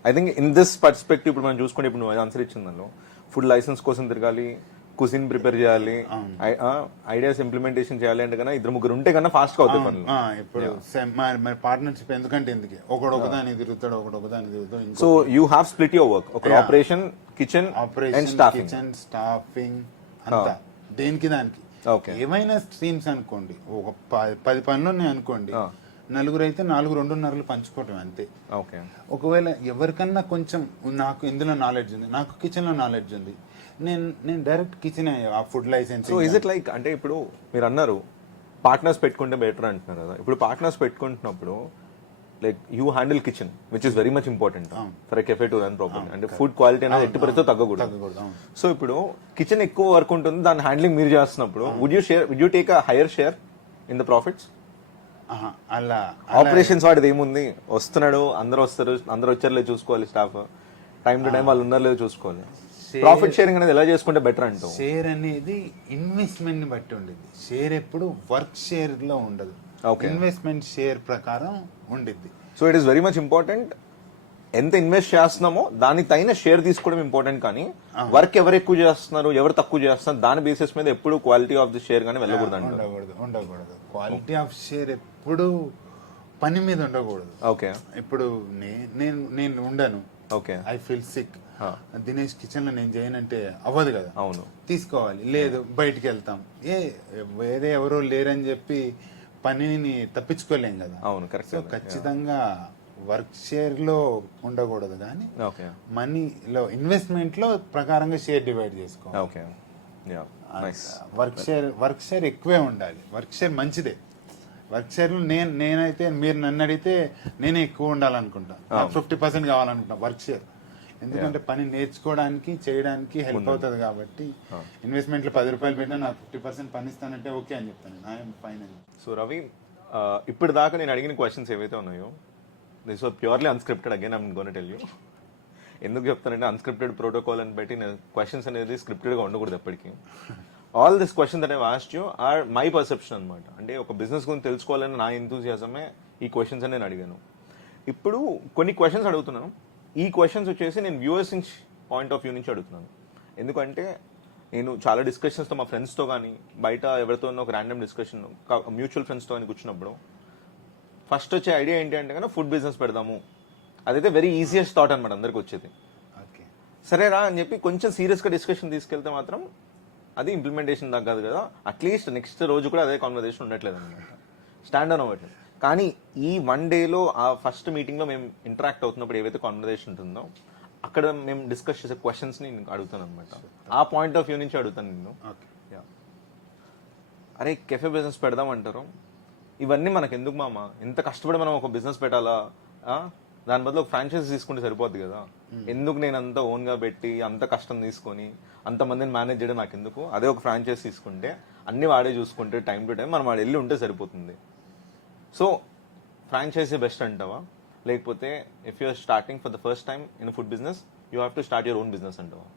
I think in this perspective ఇప్పుడు మనం చూసుకుంటే, ఇప్పుడు నువ్వు ఆన్సర్ ఇచ్చిన దానిలో ఫుడ్ లైసెన్స్ కోసం తిరగాలి, కుజిన్ ప్రిపేర్ చేయాలి, ఐడియాస్ ఇంప్లిమెంటేషన్ చేయాలి అంటే కన్నా 2-3 ఉంటే కన్నా ఫాస్ట్ గా అవుతాయి పనులు. ఇప్పుడు మరి పార్ట్నర్షిప్ ఎందుకంటే ఒకదాని తిరుగుతాడు. So you have split your work. ఒక ఆపరేషన్, కిచెన్ అండ్ స్టాఫింగ్ అంతా దేనికి దానికి. ఏమైనా స్ట్రీమ్స్ అనుకోండి, ఒక 10 పనులు ఉన్నాయి అనుకోండి, 4 అయితే 4-2.5 పంచుకోవటం అంతే. ఒకవేళ ఎవరికన్నా కొంచెం నాకు ఇందులో నాలెడ్జ్ ఉంది, నాకు కిచెన్ లో నాలెడ్జ్ ఉంది, నేను డైరెక్ట్ కిచెన్ ఆ food licence. So is it like, అంటే ఇప్పుడు మీరు అన్నారు పార్ట్నర్స్ పెట్టుకుంటే బెటర్ అంటున్నారు కదా, ఇప్పుడు పార్ట్నర్స్ పెట్టుకుంటున్నప్పుడు like you handle kitchen which is very much important for a cafe to run properly. అంటే ఫుడ్ క్వాలిటీ అనేది ఎట్టి పరిస్థితిలో తగ్గకూడదు. సో ఇప్పుడు కిచెన్ ఎక్కువ వర్క్ ఉంటుంది, దాని హ్యాండ్లింగ్ మీరు చేస్తున్నప్పుడు would you take a higher share in the profits? అలా ఆపరేషన్స్ వాడిది ఏముంది, వస్తున్నాడు, అందరూ వస్తారు, అందరూ వచ్చారు చూసుకోవాలి, స్టాఫ్ టైం టు టైం వాళ్ళు ఉన్నారో లేదో చూసుకోవాలి. ప్రాఫిట్ షేరింగ్ అనేది ఎలా చేసుకుంటే బెటర్ అంటావు? షేర్ అనేది ఇన్వెస్ట్మెంట్ ని బట్టి ఉండేది. షేర్ ఎప్పుడు వర్క్ షేర్ లో ఉండదు, ఇన్వెస్ట్మెంట్ షేర్ ప్రకారం ఉండిద్ది. So it is very much important. ఎంత ఇన్వెస్ట్ చేస్తున్నామో దానికి తగిన షేర్ తీసుకోవడం ఇంపార్టెంట్, కానీ వర్క్ ఎవరు ఎక్కువ చేస్తున్నారు, ఎవరు తక్కువ చేస్తున్నారు దాని బేసిస్ మీద ఎప్పుడు క్వాలిటీ ఆఫ్ ది షేర్ గానీ వెళ్ళకూడదు. ఉండకూడదు. క్వాలిటీ ఆఫ్ షేర్ ఎప్పుడు పని మీద ఉండకూడదు. ఓకే. ఇప్పుడు నేను ఉండను, okay, I feel sick, Dinesh kitchen లో నేను చేయనంటే అవ్వదు కదా. అవును, తీసుకోవాలి. లేదు బయటికి వెళ్తాం, వేరే ఎవరో లేరని చెప్పి పనిని తప్పించుకోలేం కదా. అవును, కరెక్ట్. సో ఖచ్చితంగా వర్క్ షేర్ లో ఉండకూడదు, కానీ మనీలో ఇన్వెస్ట్మెంట్ లో ప్రకారంగా షేర్ డివైడ్ చేసుకోవాలి. వర్క్ షేర్ ఎక్కువే ఉండాలి. వర్క్ షేర్ మంచిదే. వర్క్ షేర్ లో నేనైతే మీరు నన్ను అడిగితే నేనే ఎక్కువ ఉండాలనుకుంటా, 50% కావాలనుకుంటా వర్క్ షేర్. ఎందుకంటే పని నేర్చుకోవడానికి చేయడానికి హెల్ప్ అవుతుంది కాబట్టి ఇన్వెస్ట్మెంట్లో 10 రూపాయలు పెట్టినా నాకు 50% పని ఇస్తానంటే ఓకే అని చెప్తాను, ఐఎమ్ ఫైన్ అని. సో రవి, ఇప్పుడు దాకా నేను అడిగిన క్వశ్చన్స్ ఏవైతే ఉన్నాయో this was purely unscripted. Again I'm gonna tell you. ఎందుకు చెప్తానంటే అన్స్క్రిప్టెడ్ ప్రోటోకాల్ అని బట్టి నేను క్వశ్చన్స్ అనేది స్క్రిప్టెడ్గా ఉండకూడదు ఎప్పటికీ. All this question that I asked you are my perception అనమాట. అంటే ఒక బిజినెస్ గురించి తెలుసుకోవాలని నా ఎంతూజియాజమే ఈ క్వశ్చన్స్ అని నేను అడిగాను. ఇప్పుడు కొన్ని క్వశ్చన్స్ అడుగుతున్నాను. ఈ క్వశ్చన్స్ వచ్చేసి నేను వ్యూవర్స్ నుంచి పాయింట్ ఆఫ్ వ్యూ నుంచి అడుగుతున్నాను. ఎందుకంటే నేను చాలా డిస్కషన్స్తో మా ఫ్రెండ్స్తో కానీ బయట ఎవరితో ఒక ర్యాండమ్ డిస్కషన్ మ్యూచువల్ ఫ్రెండ్స్తో కానీ కూర్చున్నప్పుడు ఫస్ట్ వచ్చే ఐడియా ఏంటి అంటే కన్నా ఫుడ్ బిజినెస్ పెడదాము. అదైతే వెరీ ఈజియెస్ట్ థాట్ అనమాట అందరికి వచ్చేది. ఓకే సరేరా అని చెప్పి కొంచెం సీరియస్గా డిస్కషన్ తీసుకెళ్తే మాత్రం అది ఇంప్లిమెంటేషన్ తగ్గదు కదా. అట్లీస్ట్ నెక్స్ట్ రోజు కూడా అదే కాన్వర్సేషన్ ఉండట్లేదు అనమాట, స్టాండ్ ఆన్ అవ్వట్లేదు. కానీ ఈ 1 డేలో ఆ ఫస్ట్ మీటింగ్లో మేము ఇంటరాక్ట్ అవుతున్నప్పుడు ఏవైతే కాన్వర్సేషన్ ఉంటుందో అక్కడ మేము డిస్కస్ చేసే క్వశ్చన్స్ని నేను అడుగుతాను అనమాట. ఆ పాయింట్ ఆఫ్ వ్యూ నుంచి అడుగుతాను నిన్ను. అరే కెఫే బిజినెస్ పెడదామంటారు, ఇవన్నీ మనకు ఎందుకు మామ, ఇంత కష్టపడి మనం ఒక బిజినెస్ పెట్టాలా, దాని బదులు ఒక ఫ్రాంచైజీ తీసుకుంటే సరిపోద్ది కదా, ఎందుకు నేను అంత ఓన్గా పెట్టి అంత కష్టం తీసుకొని అంతమందిని మేనేజ్ చేయడం నాకు ఎందుకు, అదే ఒక ఫ్రాంచైజీ తీసుకుంటే అన్ని వాడే చూసుకుంటే టైం టు టైం మనం వాడు వెళ్ళి ఉంటే సరిపోతుంది. సో ఫ్రాంచైజీ బెస్ట్ అంటావా, లేకపోతే if you're starting for the first time in food business you have to start your own business అంటావా?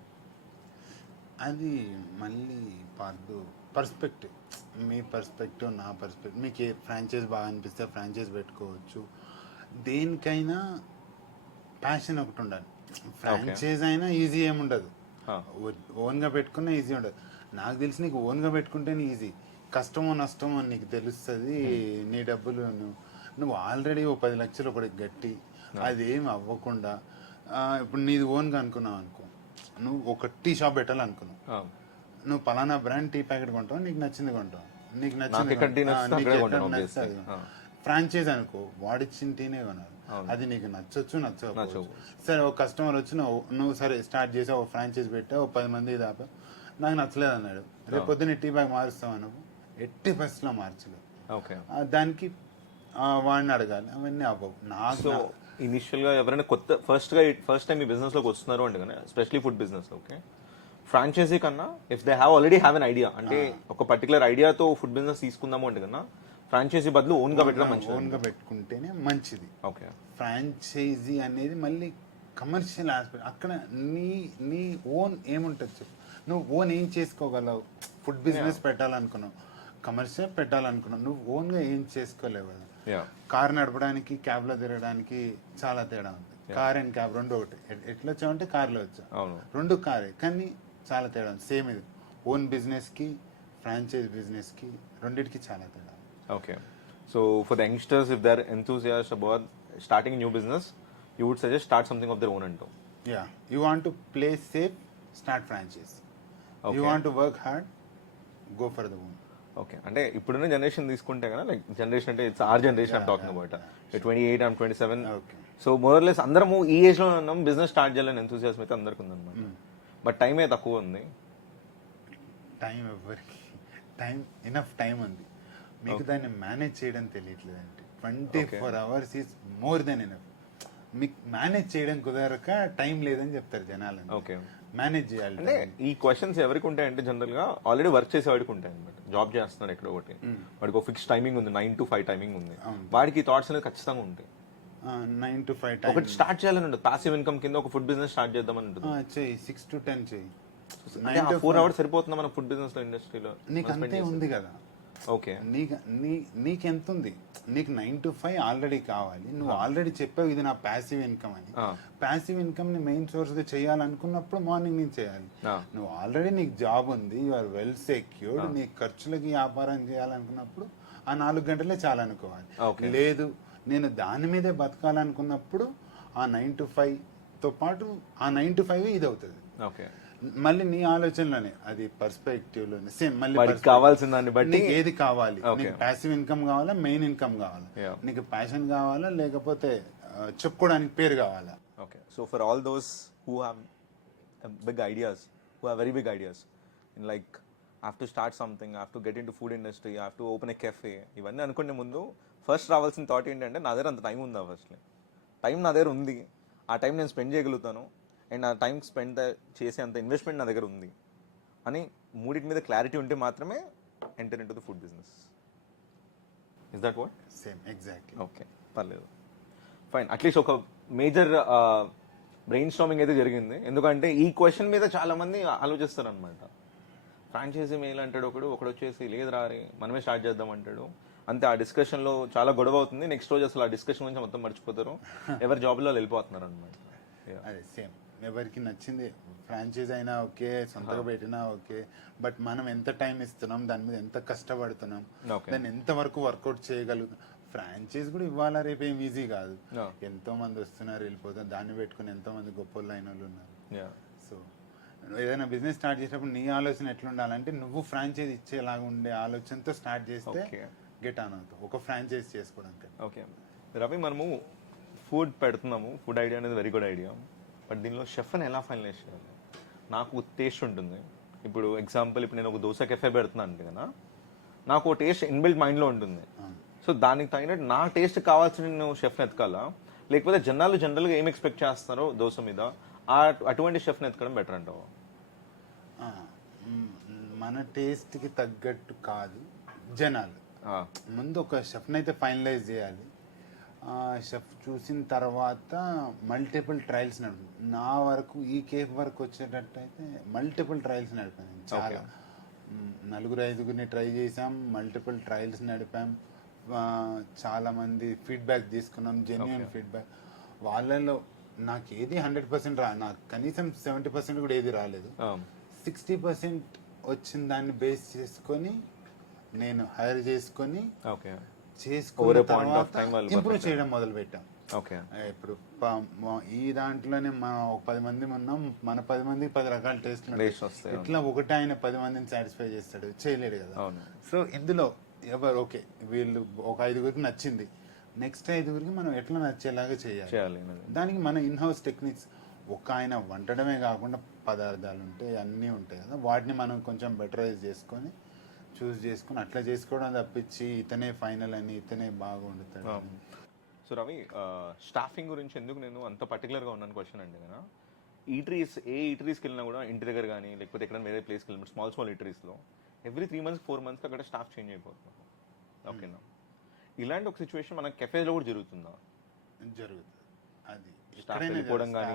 అది మళ్ళీ పర్స్పెక్టివ్, మీ పర్స్పెక్టివ్ నా పర్స్పెక్టివ్. మీకు ఏ ఫ్రాంచైజ్ బాగా అనిపిస్తే ఫ్రాంచైజ్ పెట్టుకోవచ్చు. దేనికైనా ప్యాషన్ ఒకటి ఉండాలి. ఫ్రాంచైజ్ అయినా ఈజీ ఏముండదు, ఓన్గా పెట్టుకున్నా ఈజీ ఉండదు. నాకు తెలిసి నీకు ఓన్గా పెట్టుకుంటేనే ఈజీ. కష్టమో నష్టమో నీకు తెలుస్తుంది. నీ డబ్బులు నువ్వు ఆల్రెడీ 10 లక్షలు ఒకటి గట్టి అదేం అవ్వకుండా ఇప్పుడు నీది ఓన్గా అనుకున్నావు అనుకో, నువ్వు ఒక టీ షాప్ పెట్టాలనుకున్నావు, నువ్వు పలానా బ్రాండ్ టీ ప్యాకెట్ కొంటావు, నీకు నచ్చింది కొంటావు, నీకు నచ్చింది. ఫ్రాంచైజ్ అనుకో, వాడిచ్చిన టీనే కొనాలి, అది నీకు నచ్చొచ్చు నచ్చవచ్చు. సరే ఒక కస్టమర్ వచ్చి నువ్వు సరే స్టార్ట్ చేసావు, ఫ్రాంచైజ్ పెట్టావు, 10 మంది దాకా, నాకు నచ్చలేదు అన్నాడు, రేపు పొద్దున్న టీ బ్యాగ్ మారుస్తావు అనుకో, ఎట్టి ఫస్ట్లో మార్చలేదు. దానికి వాడిని అడగాలి, అవన్నీ అవ్వవు. నాకు ఇనిషియల్ గా ఎవరైనా ఫస్ట్ టైం ఈ బిజినెస్ లోకి వస్తున్నారు అంటే కానీ especially food business, okay, franchisee కన్నా if they already have an idea, అంటే ఒక పర్టికులర్ ఐడియాతో ఫుడ్ బిజినెస్ తీసుకుందాము అంటే కన్నా ఫ్రాంచైజీ బదులు ఓన్ గా పెట్టడం మంచిది. ఓన్ గా పెట్టుకుంటేనే మంచిది. ఓకే, ఫ్రాంచైజీ అనేది మళ్ళీ కమర్షియల్ ఆస్పెక్ట్. అక్కడ నీ ఓన్ ఏముంటుంది చెప్పు, నువ్వు ఓన్ ఏం చేసుకోగలవు. ఫుడ్ బిజినెస్ పెట్టాలనుకున్నావు, కమర్షియల్ పెట్టాలనుకున్నావు, నువ్వు ఓన్గా ఏం చేసుకోలేవు కదా. కార్ నడపడానికి క్యాబ్లో తిరగడానికి చాలా తేడా ఉంది. కార్ అండ్ క్యాబ్ రెండు ఒకటి. ఎట్లా వచ్చావంటే కార్లో వచ్చావు, రెండు కారే, కానీ చాలా తేడా ఉంది. సేమ్ ఇది ఓన్ బిజినెస్కి ఫ్రాంచైజ్ బిజినెస్కి రెండింటికి చాలా తేడా. Okay, so for the youngsters, if they're enthusiastic about starting a new business, you would suggest start something of their own and do. Yeah, you want to play safe, start franchise. Okay. You want to work hard, go for the own. Okay, అంటే ఇప్పుడున్న జనరేషన్ తీసుకుంటే కదా, లైక్ జనరేషన్ అంటే it's our generation I'm talking about. 28 I'm 27. Okay. So more or less అందరము ఈ ఏజ్ లో ఉన్నాం, బిజినెస్ స్టార్ట్ చేయాలని ఎంతూసియాజం అయితే అందరికి ఉందన్నమాట. బట్ టైమే తక్కువ ఉంది. ఇనఫ్ టైం ఉంది, మీకు దాన్ని మేనేజ్ చేయడం తెలియట్లేదండి. 24 hours is more than enough. మీకు మేనేజ్ చేయడం కుదరక టైం లేదని చెప్తారు జనాలు. ఓకే, మేనేజ్ చేయాలి. అంటే ఈ క్వశ్చన్స్ ఎవరికి ఉంటాయంటే జనరల్ గా ఆల్రెడీ వర్క్ చేసేవాడికి ఉంటాయి అనమాట. జాబ్ చేస్తున్నాడు ఎక్కడో ఒకటి, వాడికి ఒక ఫిక్స్ టైమింగ్ ఉంది, 9 to 5 టైమింగ్ ఉంది, వాడికి థాట్స్ అనేది ఖచ్చితంగా ఉంటాయి. 9 to 5 ఒకటి స్టార్ట్ చేయాలని ఉంటుంది, పాసివ్ ఇన్కమ్ కింద ఒక ఫుడ్ బిజినెస్ స్టార్ట్ చేద్దామని ఉంటుంది. చెయ్యి, 6 to 10 చెయ్యి. 4 hours సరిపోతుందా మన ఫుడ్ బిజినెస్ లో, ఇండస్ట్రీలో? నీకు అంతే ఉంది కదా. ఓకే, నీకెంత ఉంది? నీకు 9 to 5 ఆల్రెడీ కావాలి. నువ్వు ఆల్రెడీ చెప్పావు ఇది నా ప్యాసివ్ ఇన్కమ్ అని. ప్యాసివ్ ఇన్కమ్ ని మెయిన్ సోర్స్ గా చేయాలనుకున్నప్పుడు మార్నింగ్ నుంచి చేయాలి. నువ్వు ఆల్రెడీ నీకు జాబ్ ఉంది, యు ఆర్ వెల్ సెక్యూర్డ్, నీ ఖర్చులకి వ్యాపారం చేయాలనుకున్నప్పుడు ఆ 4 గంటలే చాలనుకోవాలి. లేదు నేను దాని మీదే బతకాలనుకున్నప్పుడు ఆ 9 to 5 తో పాటు ఆ 9 to 5 ఇది అవుతుంది. ఓకే, మళ్ళీ నీ ఆలోచనలోనే అది పర్స్పెక్టివ్ లోనే సేమ్. మళ్ళీ కావాల్సిన దాన్ని బట్టి ఏది కావాలి, నీకు ప్యాసివ్ ఇన్కమ్ కావాలా, మెయిన్ ఇన్కమ్ కావాలా, నీకు ప్యాషన్ కావాలా, లేకపోతే చెప్పుకోవడానికి పేరు కావాలా. Okay, so for all those who have big ideas, who have very big ideas in like I have to start something, I have to get in to food industry, I have to open a cafe, ఇవన్నీ అనుకునే ముందు ఫస్ట్ రావాల్సిన థాట్ ఏంటంటే నా దగ్గర అంత టైం ఉందా, ఫస్ట్ టైం నా దగ్గర ఉంది, ఆ టైం నేను స్పెండ్ చేయగలుగుతాను, అండ్ ఆ టైం స్పెండ్ చేసే అంత ఇన్వెస్ట్మెంట్ నా దగ్గర ఉంది అని మూడింటి మీద క్లారిటీ ఉంటే మాత్రమే enter in to the food business. Is that what? Same exactly. Okay, పర్లేదు, ఫైన్. అట్లీస్ట్ ఒక మేజర్ బ్రెయిన్ స్టార్మింగ్ అయితే జరిగింది. ఎందుకంటే ఈ క్వశ్చన్ మీద చాలా మంది ఆలోచిస్తారు అనమాట. ఫ్రాంచైజీ మెయిల్ అంటాడు ఒకడు వచ్చేసి లేదు రారే మనమే స్టార్ట్ చేద్దాం అంటాడు. అంతే, ఆ డిస్కషన్లో చాలా గొడవ అవుతుంది. నెక్స్ట్ రోజు అసలు ఆ డిస్కషన్ గురించి మొత్తం మర్చిపోతారు, ఎవరి జాబ్లో వెళ్ళిపోతున్నారు అనమాట. అదే సేమ్, ఎవరికి నచ్చింది ఫ్రాంచైజ్ అయినా ఓకే, సొంతగా పెట్టినా ఓకే, బట్ మనం ఎంత టైం ఇస్తున్నాం, దాని మీద ఎంత కష్టపడుతున్నాం, దాన్ని ఎంత వరకు వర్కౌట్ చేయగలుగుతాం. ఫ్రాంచైజ్ కూడా ఇవ్వాలా రేపు ఏం ఈజీ కాదు. ఎంతో మంది వస్తున్నారు వెళ్ళిపోతారు, దాన్ని పెట్టుకుని ఎంతో మంది గొప్ప అయిన వాళ్ళు ఉన్నారు. సో ఏదైనా బిజినెస్ స్టార్ట్ చేసేటప్పుడు నీ ఆలోచన ఎట్లా ఉండాలంటే, నువ్వు ఫ్రాంచైజ్ ఇచ్చేలాగా ఉండే ఆలోచనతో స్టార్ట్ చేస్తే గెట్ ఆన్ అవుతావు ఒక ఫ్రాంచైజ్ చేసుకోవడానికి. ఓకే రవి, మనము ఫుడ్ పెడుతున్నాము, ఫుడ్ ఐడియా అనేది వెరీ గుడ్ ఐడియా. బట్ దీనిలో షెఫ్ని ఎలా ఫైనలైజ్ చేయాలి? నాకు టేస్ట్ ఉంటుంది. ఇప్పుడు ఎగ్జాంపుల్, ఇప్పుడు నేను ఒక దోశ కెఫే పెడుతున్నాను అంటే కదా, నాకు ఒక టేస్ట్ ఇన్బిల్ట్ మైండ్లో ఉంటుంది. సో దానికి తగినట్టు నా టేస్ట్ కావాల్సిన నేను షెఫ్ని ఎతకాలా, లేకపోతే జనరల్గా ఏం ఎక్స్పెక్ట్ చేస్తారో దోశ మీద అటువంటి షెఫ్ని ఎతకడం బెటర్ అంటావా? మన టేస్ట్కి తగ్గట్టు కాదు, జనాలు ముందు ఒక షెఫ్ని అయితే ఫైనలైజ్ చేయాలి. షెఫ్ చూసిన తర్వాత మల్టిపుల్ ట్రయల్స్ నడుపు. నా వరకు ఈ కేఫ్ వరకు వచ్చేటట్టు అయితే మల్టిపుల్ ట్రయల్స్ నడిపాను. చాలా 4-5 ట్రై చేసాం, మల్టిపుల్ ట్రయల్స్ నడిపాం, చాలామంది ఫీడ్బ్యాక్ తీసుకున్నాం, జెన్యున్ ఫీడ్బ్యాక్. వాళ్ళలో నాకు ఏది 100% నాకు కనీసం 70% కూడా ఏది రాలేదు. 60% వచ్చిన దాన్ని బేస్ చేసుకొని నేను హైర్ చేసుకొని చేసుకున్న తర్వాత ఇంప్రూవ్ చేయడం మొదలు పెట్టాం. ఇప్పుడు ఈ దాంట్లోనే మనం ఒక 10 మంది ఉన్నాం, మన 10 మందికి 10 రకాల టేస్ట్లు. ఇట్లా ఒకటి ఆయన 10 మందిని సాటిస్ఫై చేస్తాడు, చేయలేడు కదా. సో ఇందులో ఎవరు ఓకే, వీళ్ళు ఒక 5గురికి నచ్చింది, నెక్స్ట్ 5గురికి మనం ఎట్లా నచ్చేలాగా చేయాలి. దానికి మన ఇన్హౌస్ టెక్నిక్స్, ఒక ఆయన వంటడమే కాకుండా పదార్థాలు ఉంటాయి, అన్నీ ఉంటాయి కదా, వాటిని మనం కొంచెం బెటరైజ్ చేసుకొని చూస్ చేసుకొని అట్లా చేసుకోవడం తప్పించి ఇతనే ఫైనల్ అని ఇతనే బాగా వండుతాడు. సో రవి, స్టాఫింగ్ గురించి ఎందుకు నేను అంత పర్టికులర్గా ఉన్నాను క్వశ్చన్ అంటే కదా, ఈటరీస్కి వెళ్ళినా కూడా ఇంటి దగ్గర కానీ లేకపోతే ఎక్కడైనా వేరే ప్లేస్కి వెళ్ళినప్పుడు స్మాల్ ఈటరీస్లో ఎవ్రీ 3 months 4 months అక్కడ స్టాఫ్ చేంజ్ అయిపోతున్నారు. ఓకేనా, ఇలాంటి ఒక సిచ్యువేషన్ మన కెఫేలో కూడా జరుగుతుందా? జరుగుతుంది. అది స్టాఫ్ వెళ్ళిపోవడం కానీ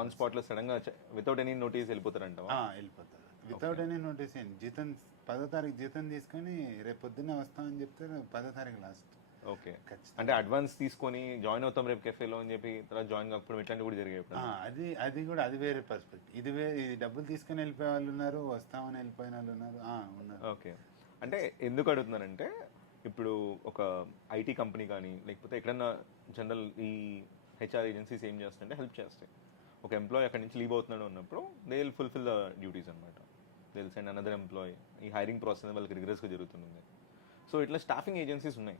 ఆన్ స్పాట్లో సడన్గా వితౌట్ ఎనీ నోటీస్ వెళ్ళిపోతారంట. వెళ్ళిపోతారు వితౌట్ ఎనీ నోటీస్. జీతం 10వ తారీఖు జీతం తీసుకొని రేపు పొద్దున్నే వస్తామని చెప్తారు, 10వ తారీఖు లాస్ట్. ఓకే, అంటే అడ్వాన్స్ తీసుకొని జాయిన్ అవుతాం రేపు కెఫేలో అని చెప్పి తర్వాత జాయిన్ కాకపోవడం ఇట్లాంటివి కూడా జరిగాయి. అది వేరే పర్స్పెక్టివ్. ఇది డబ్బులు తీసుకొని వెళ్ళిపోయే వాళ్ళు ఉన్నారు, వస్తామని వెళ్ళిపోయిన వాళ్ళు ఉన్నారు. ఓకే, అంటే ఎందుకు అడుగుతున్నానంటే, ఇప్పుడు ఒక ఐటీ కంపెనీ కానీ లేకపోతే ఎక్కడన్నా జనరల్ ఈ హెచ్ఆర్ ఏజెన్సీస్ ఏం చేస్తాయంటే హెల్ప్ చేస్తాయి. ఒక ఎంప్లాయీ అక్కడి నుంచి లీవ్ అవుతున్నాడు అన్నప్పుడు they will fulfil the duties అనమాట. They will send another employee. ఈ హైరింగ్ ప్రాసెస్ వాళ్ళకి రిగ్రెస్గా జరుగుతుంది. సో ఇట్లా స్టాఫింగ్ ఏజెన్సీస్ ఉన్నాయి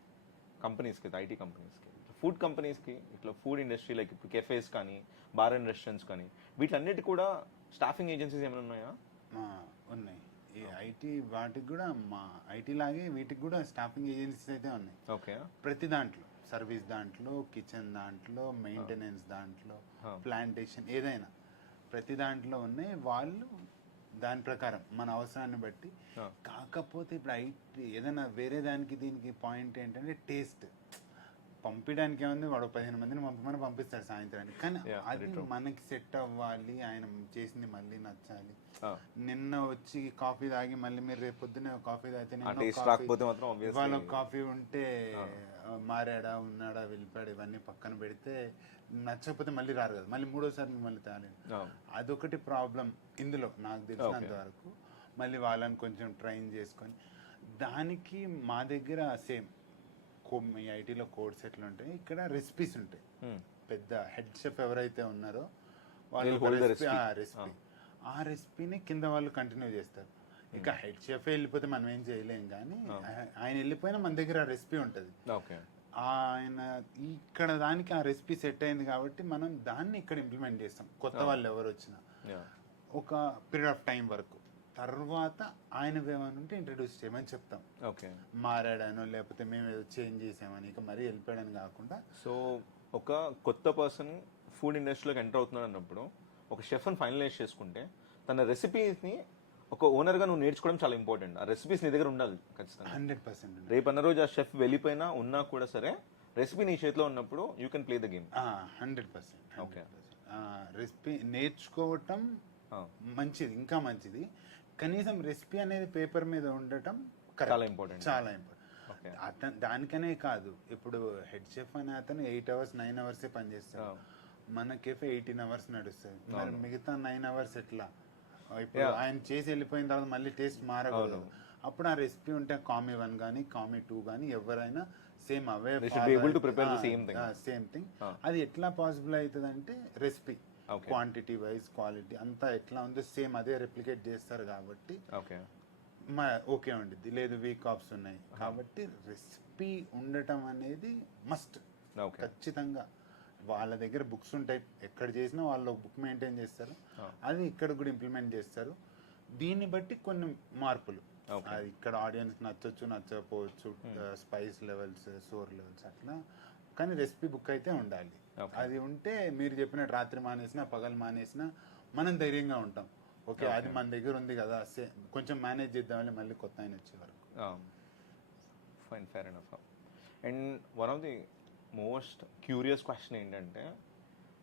కంపెనీస్కి, ఐటీ కంపెనీస్కి. ఫుడ్ కంపెనీస్కి, ఇట్లా ఫుడ్ ఇండస్ట్రీ లైక్ ఇప్పుడు కెఫేస్ కానీ బార్ అండ్ రెస్టారెంట్స్ కానీ వీటన్నిటి కూడా స్టాఫింగ్ ఏజెన్సీస్ ఏమైనా ఉన్నాయా? ఉన్నాయి. ఈ ఐటీ వాటికి కూడా మా ఐటీ లాగే వీటికి కూడా స్టాఫింగ్ ఏజెన్సీస్ అయితే ఉన్నాయి. ఓకే, ప్రతి దాంట్లో, సర్వీస్ దాంట్లో, కిచెన్ దాంట్లో, మెయింటెనెన్స్ దాంట్లో, ప్లాంటేషన్, ఏదైనా ప్రతి దాంట్లో ఉన్నాయి. వాళ్ళు దాని ప్రకారం మన అవసరాన్ని బట్టి. కాకపోతే ఇప్పుడు ఐటీ ఏదైనా వేరే దానికి దీనికి పాయింట్ ఏంటంటే టేస్ట్. పంపించడానికి ఏముంది, వాడు 15 మందిని పంపమని పంపిస్తాడు సాయంత్రానికి, కానీ అది మనకి సెట్ అవ్వాలి, ఆయన చేసింది మళ్ళీ నచ్చాలి. నిన్న వచ్చి కాఫీ తాగి మళ్ళీ మీరు రేపు పొద్దున్నే కాఫీ తాగితే ఇవాళ కాఫీ ఉంటే మారాడా ఉన్నాడా వెళ్ళిపోయాడు ఇవన్నీ పక్కన పెడితే నచ్చకపోతే మళ్ళీ రారు కదా, మళ్ళీ మూడోసారి మిమ్మల్ని తేలేదు. అదొకటి ప్రాబ్లం ఇందులో నాకు తెలిసినంత వరకు. మళ్ళీ వాళ్ళని కొంచెం ట్రైన్ చేసుకొని దానికి మా దగ్గర సేమ్ మీ ఐటీలో కోడ్స్ ఎట్లా ఉంటాయి, ఇక్కడ రెసిపీస్ ఉంటాయి. పెద్ద హెడ్ షెఫ్ ఎవరైతే ఉన్నారో వాళ్ళు రెసిపీ, ఆ రెసిపీని కింద వాళ్ళు కంటిన్యూ చేస్తారు. ఇక హెడ్ షెఫ్ వెళ్ళిపోతే మనం ఏం చేయలేం, కానీ ఆయన వెళ్ళిపోయినా మన దగ్గర ఆ రెసిపీ ఉంటుంది. ఆయన ఇక్కడ దానికి ఆ రెసిపీ సెట్ అయింది కాబట్టి మనం దాన్ని ఇక్కడ ఇంప్లిమెంట్ చేస్తాం. కొత్త వాళ్ళు ఎవరు వచ్చినా ఒక పీరియడ్ ఆఫ్ టైం వరకు, తర్వాత ఆయన ఏమైనా ఉంటే ఇంట్రడ్యూస్ చేయమని చెప్తాం. మారాడానో లేకపోతే మేము ఏదో చేంజ్ చేసామని, ఇక మరీ వెళ్ళిపోయాడని కాకుండా. సో ఒక కొత్త పర్సన్ ఫుడ్ ఇండస్ట్రీలోకి ఎంటర్ అవుతున్నాడు అన్నప్పుడు ఒక షెఫ్ని ఫైనలైజ్ చేసుకుంటే తన రెసిపీస్ని ఒక ఓనర్గా నువ్వు నేర్చుకోవడం చాలా ఇంపార్టెంట్. ఆ రెసిపీస్ నీ దగ్గర ఉండాలి ఖచ్చితంగా. 100% రేపు అన్న రోజు ఆ షెఫ్ వెళ్ళిపోయినా ఉన్నా కూడా సరే రెసిపీ నీ చేతిలో ఉన్నప్పుడు you can play the game. 100%. Okay. Recipe నేర్చుకోవటం మంచిది, ఇంకా మంచిది. కనీసం రెసిపీ అనేది పేపర్ మీద ఉండటం correct. చాలా ఇంపార్టెంట్. చాలా ఇంపార్టెంట్. దానికనే కాదు, ఇప్పుడు హెడ్ చెఫ్ అనే అతను 8 hours 9 hours పనిచేస్తాడు. మన కేఫే 18 hours నడుస్తుంది. మరి మిగతా 9 hours ఎట్లా? ఇప్పుడు ఆయన చేసి వెళ్ళిపోయిన తర్వాత మళ్ళీ టేస్ట్ మారకూడదు. అప్పుడు ఆ రెసిపీ ఉంటే కామీ 1 కానీ కామీ 2 కానీ ఎవరైనా సేమ్ అవే సేమ్ థింగ్. అది ఎట్లా పాసిబుల్ అవుతుంది అంటే రెసిపీ క్వాంటిటీ వైజ్ క్వాలిటీ అంతా ఎట్లా ఉందో సేమ్ అదే రెప్లికేట్ చేస్తారు కాబట్టి ఓకే ఉండిద్ది. లేదు వీక్ ఆఫ్స్ ఉన్నాయి కాబట్టి రెసిపీ ఉండటం అనేది మస్ట్. ఖచ్చితంగా వాళ్ళ దగ్గర బుక్స్ ఉంటాయి, ఎక్కడ చేసినా వాళ్ళు బుక్ మెయింటైన్ చేస్తారు, అది ఇక్కడ కూడా ఇంప్లిమెంట్ చేస్తారు. దీన్ని బట్టి కొన్ని మార్పులు, అది ఇక్కడ ఆడియన్స్ నచ్చొచ్చు నచ్చకపోవచ్చు, స్పైస్ లెవెల్స్ సోర్ లెవెల్స్ అట్లా, కానీ రెసిపీ బుక్ అయితే ఉండాలి. అది ఉంటే మీరు చెప్పినట్టు రాత్రి మానేసినా పగలు మానేసినా మనం ధైర్యంగా ఉంటాం. ఓకే అది మన దగ్గర ఉంది కదా, కొంచెం మేనేజ్ చేద్దామని మళ్ళీ కొత్త ఆయన వచ్చే వరకు. Fine, fair enough. And one of the most curious question ఏంటంటే,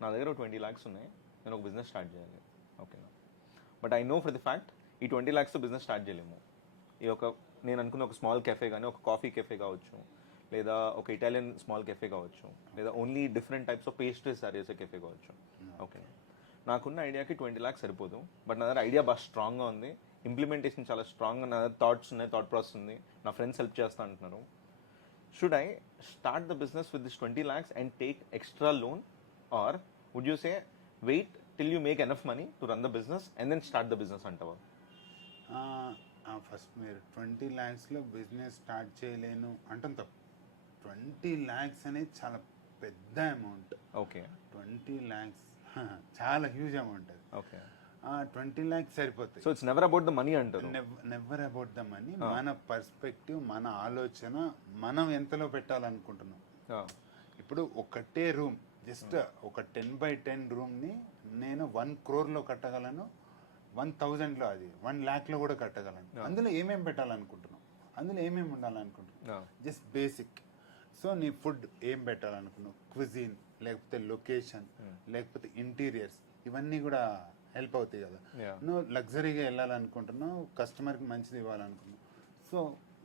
నా దగ్గర 20 lakhs ఉన్నాయి, నేను ఒక బిజినెస్ స్టార్ట్ చేయాలి. ఓకేనా, but I know for the fact ఈ 20 lakhsతో బిజినెస్ స్టార్ట్ చేయలేము. ఈ నేను అనుకున్న ఒక స్మాల్ కెఫే కానీ, ఒక కాఫీ కెఫే కావచ్చు, లేదా ఒక ఇటాలియన్ స్మాల్ కెఫే కావచ్చు, లేదా only different types of pastries తయారు చేసే కెఫే కావచ్చు. ఓకే, నాకున్న ఐడియాకి 20 lakhs సరిపోదు. బట్ నా దగ్గర ఐడియా బాగా స్ట్రాంగ్గా ఉంది, ఇంప్లిమెంటేషన్ చాలా స్ట్రాంగ్గా, నా దగ్గర థాట్స్ ఉన్నాయి, థాట్ ప్రాసెస్ ఉంది, నా ఫ్రెండ్స్ హెల్ప్ చేస్తా అంటున్నారు. Should I start the business with this 20 lakhs and take extra loan, or would you say wait till you make enough money to run the business and then start the business అంటావా? ఫస్ట్ మీరు 20 lakhsలో బిజినెస్ స్టార్ట్ చేయలేను అంటాం తప్పు. 20 lakhs అనేది చాలా పెద్ద అమౌంట్. ఓకే, 20 lakhs చాలా హ్యూజ్ అమౌంట్ అది. ఓకే, 20 lakhs సరిపోతాయి. So it's never about the money అంటారు. Never about the money. మన పర్స్పెక్టివ్, మన ఆలోచన, మనం ఎంతలో పెట్టాలనుకుంటున్నాం. ఇప్పుడు ఒకటే రూమ్, జస్ట్ ఒక 10x10 రూమ్ని నేను 1 crore కట్టగలను, 1,000లో అది 1 lakhలో కూడా కట్టగలను. అందులో ఏమేమి పెట్టాలనుకుంటున్నాం, అందులో ఏమేమి ఉండాలనుకుంటున్నాం, జస్ట్ బేసిక్. సో నీ ఫుడ్ ఏం పెట్టాలనుకున్నావు, క్విజిన్, లేకపోతే లొకేషన్, లేకపోతే ఇంటీరియర్స్, ఇవన్నీ కూడా హెల్ప్ అవుతాయి కదా. నువ్వు లగ్జరీగా వెళ్ళాలనుకుంటున్నావు, కస్టమర్కి మంచిది ఇవ్వాలనుకున్నావు, సో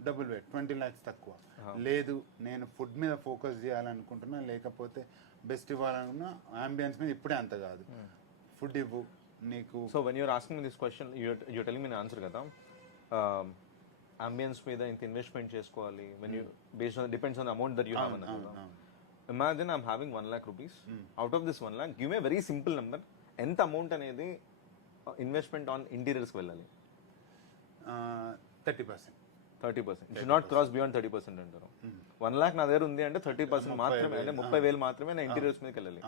డబుల్ వెయిట్ 20 lakhs తక్కువ. లేదు నేను ఫుడ్ మీద ఫోకస్ చేయాలనుకుంటున్నా, లేకపోతే బెస్ట్ ఇవ్వాలనుకున్నా, అంబియన్స్ మీద ఇప్పుడే అంత కాదు, ఫుడ్ ఇవ్వు నీకు. So when you're asking this question you're telling me answer కదా, అంబియన్స్ మీద ఇంత ఇన్వెస్ట్మెంట్ చేసుకోవాలి, when you based on depends on amount that you have అన్నది. Imagine I'm having 1 lakh rupees. Out of this 1 lakh give me very simple number, ఎంత అమౌంట్ అనేది ఇన్వెస్ట్మెంట్ ఆన్ ఇంటీరియర్స్కి వెళ్ళాలి? 30%. 30%. It should not cross beyond 30% అంటారు. 1 lakh నా దగ్గర ఉంది అంటే 30% మాత్రమే, అంటే 30,000 మాత్రమే నా ఇంటీరియర్స్ మీదకి వెళ్ళాలి.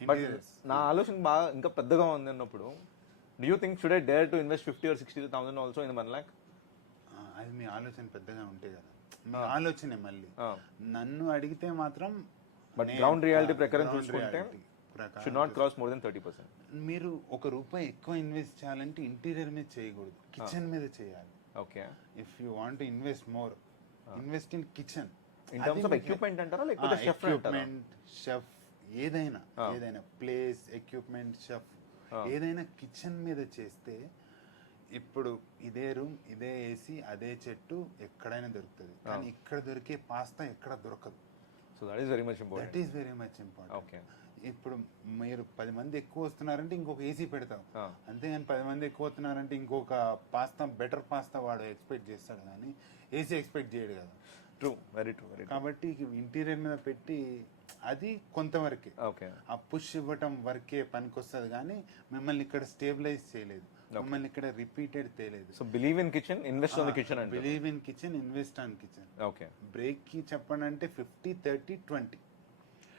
బట్ నా ఆలోచన బాగా ఇంకా పెద్దగా ఉంది అన్నప్పుడు, do you think should I dare to invest 50 or 60,000 also in 1 lakh? అది మీ ఆలోచన పెద్దగా ఉంటే కదా, మీ ఆలోచనే. మళ్ళీ నన్ను అడిగితే మాత్రం, బట్ గ్రౌండ్ రియాలిటీ ప్రకారం చూసుకుంటే should not cross more than 30%. మీరు ₹1 ఎక్కువ ఇన్వెస్ట్ చేయాలంటే ఇంటీరియర్ మీద చేయకూడదు, కిచెన్ మీద చేయాలి. Okay, if you want to invest more, invest in kitchen. In terms of equipment అంటారా, లేకపోతే షెఫ్ ఏదైనా ప్లేస్, ఎక్విప్మెంట్, షెఫ్ ఏదైనా కిచెన్ మీద చేస్తే, ఇప్పుడు ఇదే రూమ్, ఇదే ఏసీ, అదే చెట్టు ఎక్కడైనా దొరుకుతుంది, కానీ ఇక్కడ దొరికే పాస్తా ఎక్కడ దొరకదు. So that is very much important. That is very much important. Okay, ఇప్పుడు మీరు 10 మంది ఎక్కువ వస్తున్నారంటే ఇంకొక ఏసీ పెడతాం, అంతేగాని 10 మంది ఎక్కువ వస్తున్నారంటే ఇంకొక పాస్తా, బెటర్ పాస్తా వాడు ఎక్స్పెక్ట్ చేస్తాడు, కానీ ఏసీ ఎక్స్పెక్ట్ చేయడు కదా. True, very true. కాబట్టి ఇంటీరియర్ మీద పెట్టి అది కొంతవరకే, ఆ పుష్ ఇవ్వటం వరకే పనికొస్తుంది, కానీ మిమ్మల్ని ఇక్కడ స్టేబిలైజ్ చేయలేదు, మిమ్మల్ని ఇక్కడ రిపీటెడ్ తేలేదు. So believe in kitchen, invest on the kitchen అంటే believe in kitchen, invest on kitchen. Okay, break కి చెప్పండి అంటే 50-30-20.